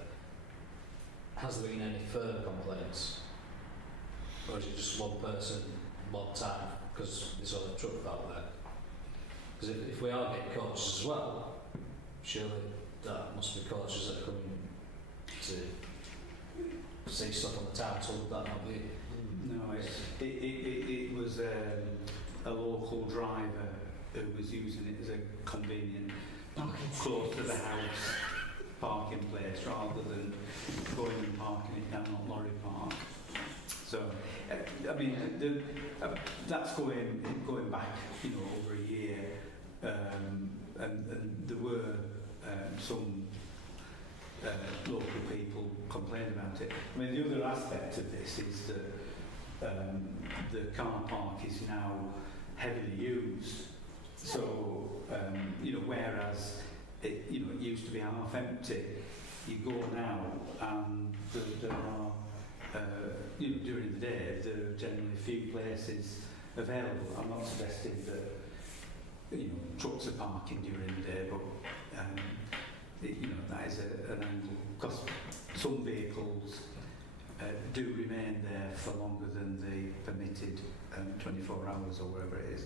Has there been any further complaints? Or is it just one person, one time, because there's a truck out there? Because if we are getting coaches as well, surely that must be coaches that are coming to see stuff on the town, so would that not be? No, it was a local driver who was using it as a convenient, close to the house parking place rather than going and parking it down on Lorry Park. So, I mean, that's going back, over a year, and there were some local people complained about it. I mean, the other aspect of this is that the car park is now heavily used. So, whereas it used to be half empty, you go now and there are, during the day, there are generally few places available. I'm not suggesting that, trucks are parking during the day, but, that is an angle, because some vehicles do remain there for longer than the permitted 24 hours or whatever it is.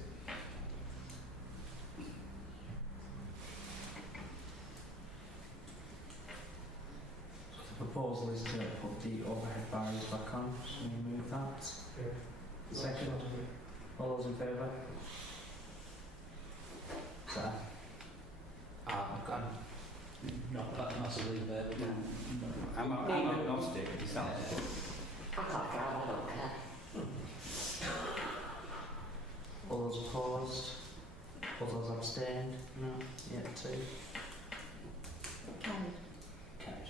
The proposal is to put the overhead barriers back on, so we move that. Second. All those in favour? Sir? I'm not that massively in favour. I'm agnostic myself. I can't drive, I don't care. All those opposed? All those abstained? No? Yeah, 2. Carried. Carried.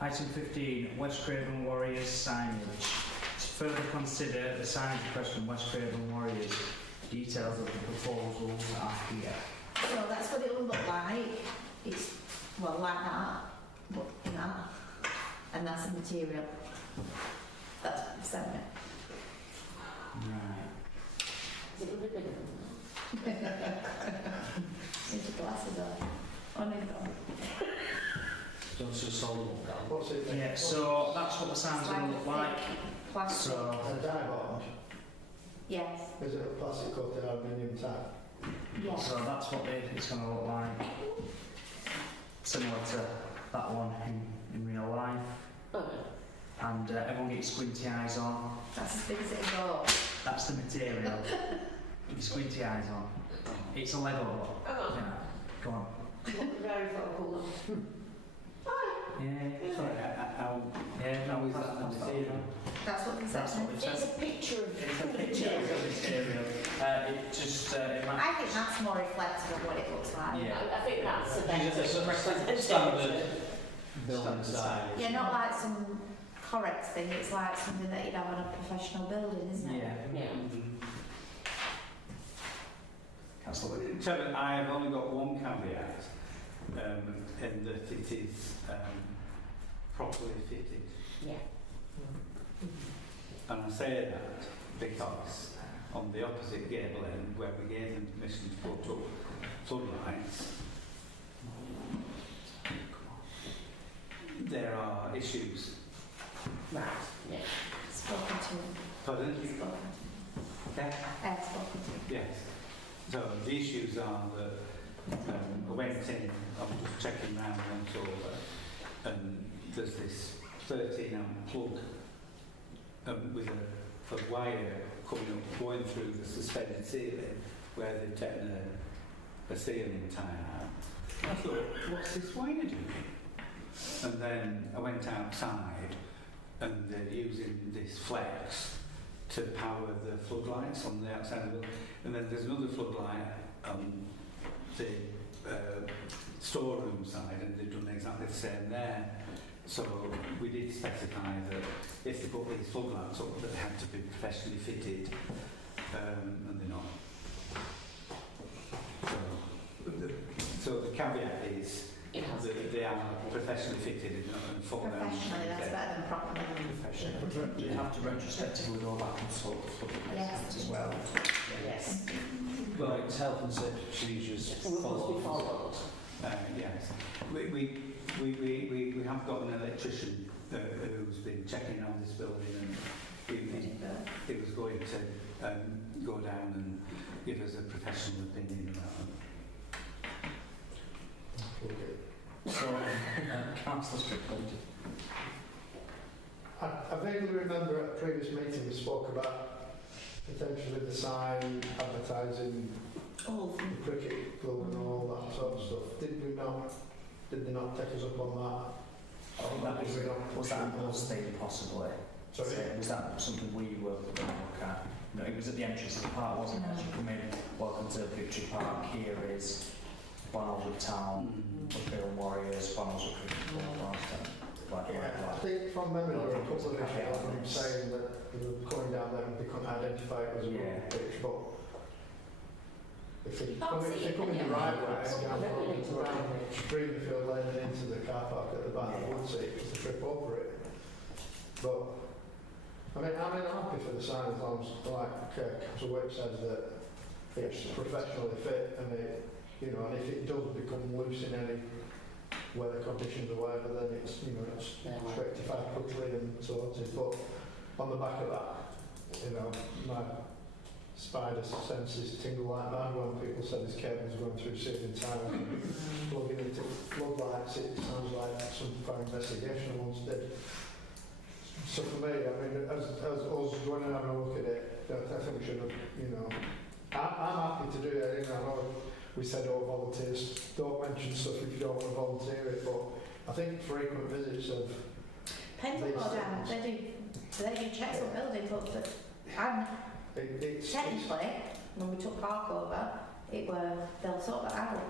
Item 15, West Craven Warriors signage. To further consider the signage request from West Craven Warriors, details of the proposals are here. So that's what it will look like. It's, well, like that, but in that. And that's the material. That's what we sent me. Right. Is it a bit bigger than that? Need your glasses on. On it on. Don't see a solid one, Cal. What's it? Yeah, so that's what the sign's going to look like. Plastic. So, A die bond? Yes. Is it a plastic coated aluminium type? Yes. so that's what it's going to look like. Similar to that one in real life. Okay. And everyone get your squinty eyes on. That's as big as it'll go. That's the material. Get your squinty eyes on. It's a Lego block. Yeah. Go on. Very focal. Yeah. Sorry, how is that the material? That's what we That's sent what me. it It's says. a picture of It's a picture of the material. It just it might. I think that's more reflective of what it looks like. Yeah. I think that's the It's best a representation. standard building style. Yeah, not like some correct thing, it's like something that you'd have on a professional building, isn't it? Yeah. Yeah. Councillor. Chairman, I have only got one caveat, in that it is properly fitted. Yeah. And I say that because on the opposite gable end, where we gave them permission to put up floodlights, there are issues. Right. Yeah. Spoken to him. Pardon? Spoken to him. Yeah. Spoken to him. Yes. So the issues are that I went in, I was just checking round once over, and there's this 13 amp plug with a wire coming up, going through the suspended ceiling where they've taken a ceiling tie out. I thought, what's this wire doing? And then I went outside and they're using this flex to power the floodlights on the outside of the building. And then there's another floodlight on the storeroom side, and they've done exactly the same there. So we did specify that if they put these floodlights up, that they had to be professionally fitted, and they're not. So the caveat is It has. that they are professionally fitted and fall down. Professionally, that's better than properly. Professionally. You have to retrospectively go back and sort the Yes. as well. Yes. Well, it's health and safety procedures Must be followed. Yes. We have got an electrician who's been checking on this building, and he was going to go down and give us a professional opinion about it. So, Councillor Strickland. I vaguely remember at a previous meeting we spoke about potentially the sign advertising Oh, the cricket club and all that sort of stuff. Did they not take us up on that? I think that Did we not was push that them? us thing possibly? Sorry? Was that something we were going to look at? No, it was at the entrance of the park, wasn't it? As you come in, welcome to Victory Park. Here is Barnoldswick Town, West Craven Warriors, Barnoldswick Cricket Club, like from memory, there were a couple of issues of them saying that they were coming down there and they couldn't identify it as a rugby pitch, but if they come in the right way, around Greenfield Lane and into the car park at the back, I would see it because they trip over it. But I mean, I'm happy for the sign as long as, like Councillor Wick says, that it's professionally fit and it, you know, and if it does become loose in any weather conditions or whatever, then it's, you know, it's rectified quickly and sorted. But on the back of that, you know, my spider senses tingle like mad when people say this cable's going through ceiling tile and plugging into floodlights. It sounds like some kind of investigation once did. So for me, I mean, as us going and having a look at it, I think we should have, you know, I'm happy to do it. You know, I know we said, oh, volunteers, don't mention stuff if you don't want to volunteer it, but I think frequent visits of Pendle go down, they do checks on buildings, but it's technically, when we took Park over, they'll sort that out.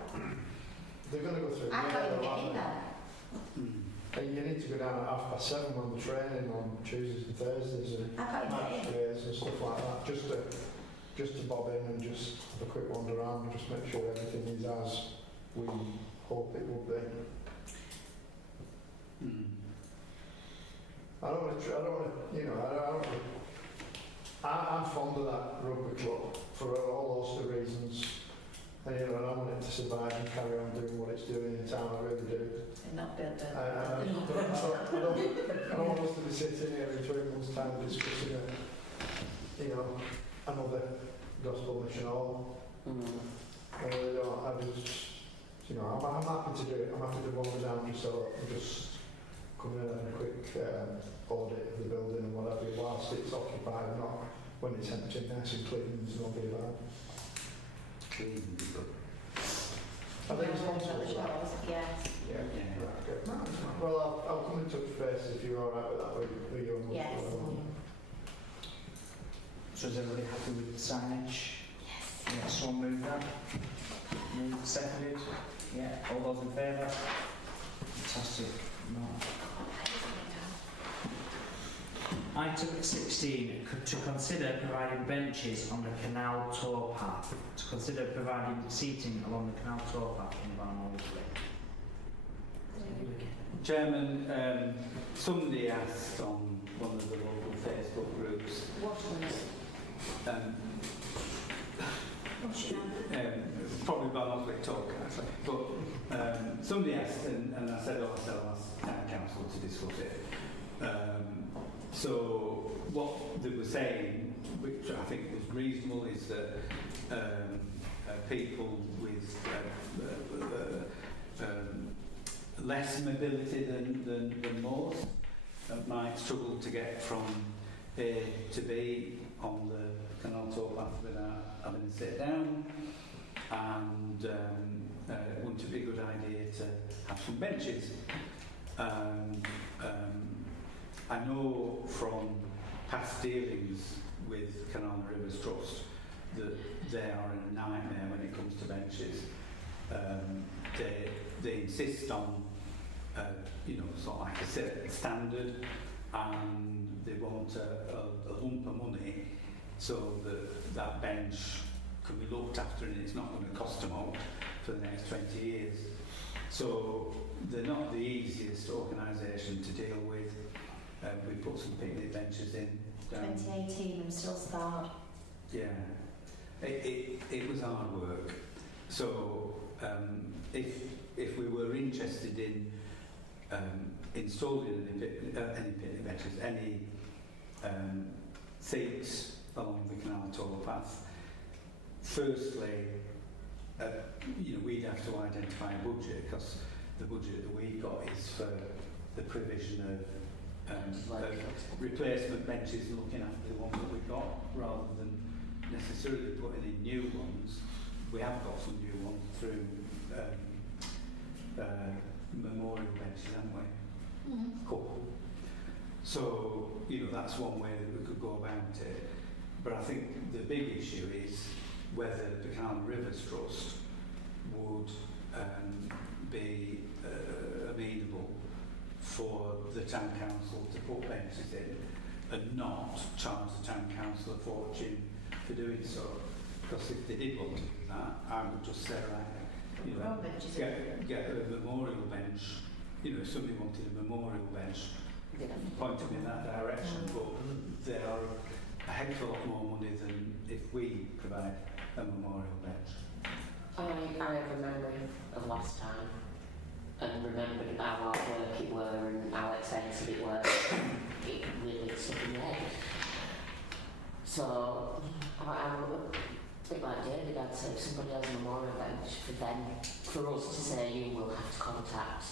they're going to go through. I can't even get in there. And you need to go down at 7:30 when the training on Tuesdays and Thursdays and I can't match even get in. days and stuff like that, just to bob in and just have a quick wander around and just make sure everything is as we hope it will be. I don't want to, you know, I'm fond of that rugby club for all those two reasons. And, you know, and I want it to survive and carry on doing what it's doing in town, I really do. And not build it. I don't want us to be sitting here in 3 months' time discussing you know, another gospel mission hall. I really don't. I just, you know, I'm happy to do it. I'm happy to wander down just so and just come in and a quick audit of the building and whatever, whilst it's occupied, not when it's empty, nice and clean, there's nobody around. Clean and good. Are they responsible for that? Yeah. Yeah. Right, good. No, it's not. Well, I'll come in touch base if you're alright with that, with you and Yes. So is everybody happy with the signage? Yes. Yeah, someone move that? Moved, seconded? Yeah, all those in favour? Fantastic. No. Item 16, to consider providing benches on the canal towpath. To consider providing seating along the canal towpath in Barnoldswick. Chairman, somebody asked on one of the local Facebook groups, probably Barnoldswick talk actually, but somebody asked and I said, oh, I'll ask town council to discuss it. So what they were saying, which I think was reasonable, is that people with less mobility than most might struggle to get from A to B on the canal towpath without having to sit down, and wouldn't it be a good idea to have some benches? I know from past dealings with Canal and Rivers Trust that they are a nightmare when it comes to benches. They insist on, you know, sort of like a certain standard, and they want a lump of money so that that bench can be looked after and it's not going to cost them out for the next 20 years. So they're not the easiest organisation to deal with. We put some picnic benches in. 2018, I'm still scarred. Yeah, it was hard work. So if we were interested in installing any picnic benches, any seats along the canal towpath, firstly, you know, we'd have to identify a budget, because the budget that we've got is for the provision of replacement benches and looking after the ones that we've got, rather than necessarily putting in new ones. We have got some new ones through memorial benches, haven't we? Couple. So, you know, that's one way that we could go about it. But I think the big issue is whether the Canal and Rivers Trust would be amenable for the town council to put benches in and not charge the town council a fortune for doing so. Because if they did want to do that, I would just say, right, you know, get a memorial bench. You know, if somebody wanted a memorial bench, point them in that direction. But they are a heck of a lot more money than if we provide a memorial bench. I have a memory of last time and remembered how hard work it were and how expensive it were. It really stuck in my head. So I'm a bit like David, I'd say if somebody has a memorial bench for them, for us to say you will have to contact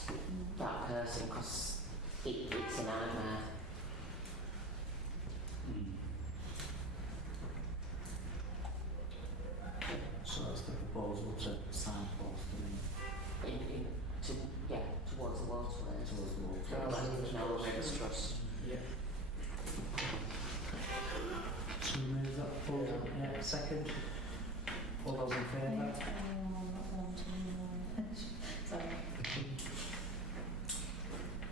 that person because it's a nightmare. So that's the proposal to signpost, Towards the waterway. towards the water. No, next trust. Yeah. So we move that forward. Yeah. Second. All those in favour? Sorry.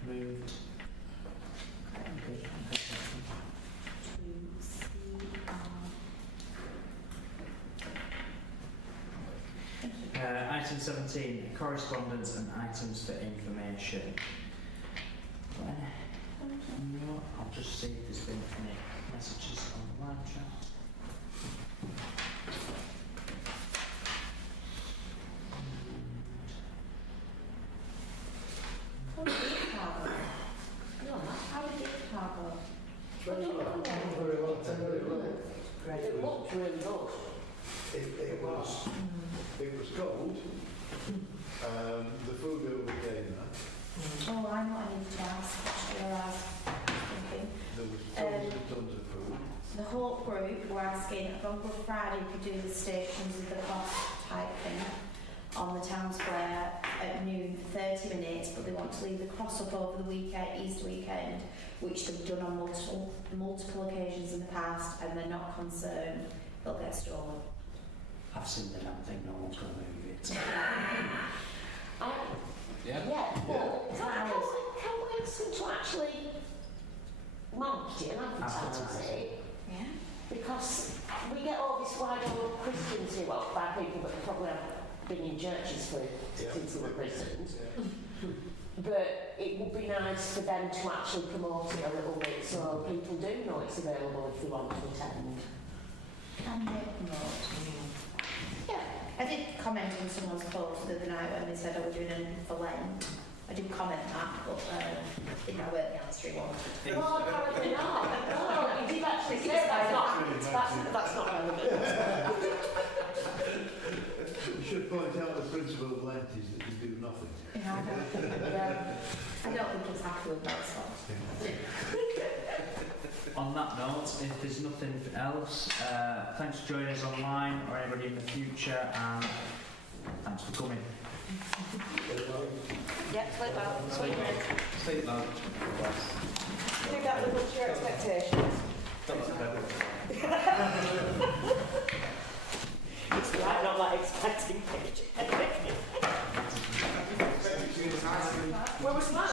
Moved. Item 17, correspondence and items for information. No, I'll just see if there's been any messages on the live chat. How did it cargo? How did it cargo? Very well attended. It looked really good. It was. It was cold. The food overcame that. Oh, I'm not in to ask. Actually, I was thinking. There was tons and tons of food. The whole group were asking on Good Friday if we could do the stations with the cross type thing on the town square at noon for 30 minutes, but they want to leave the cross up over the weekend, Easter weekend, which they've done on multiple occasions in the past, and they're not concerned they'll get stolen. I've seen the damn thing, no one's going to move it. Yeah. But can we ask them to actually market it and advertise it? Yeah. Because we get all this wide old Christians here, well, by people that probably have been in churches since they were prisoned. Yeah. But it would be nice for them to actually promote it a little bit so people do know it's available if they want to attend. Can they promote? Yeah. I did comment on someone's post the other night when they said, oh, we're doing anything for Lent. I did comment that, but I think I weren't the answering one. No, apparently not. No, you did actually say that's not relevant. We should point out the principle of Lent is that you do nothing. I don't think it's happy with that sort. On that note, if there's nothing else, thanks for joining us online or anybody in the future, and thanks for coming. Yeah, play well. Sweet minutes. Stay loud. I think that lived up to your expectations. It's like not like expecting pictures.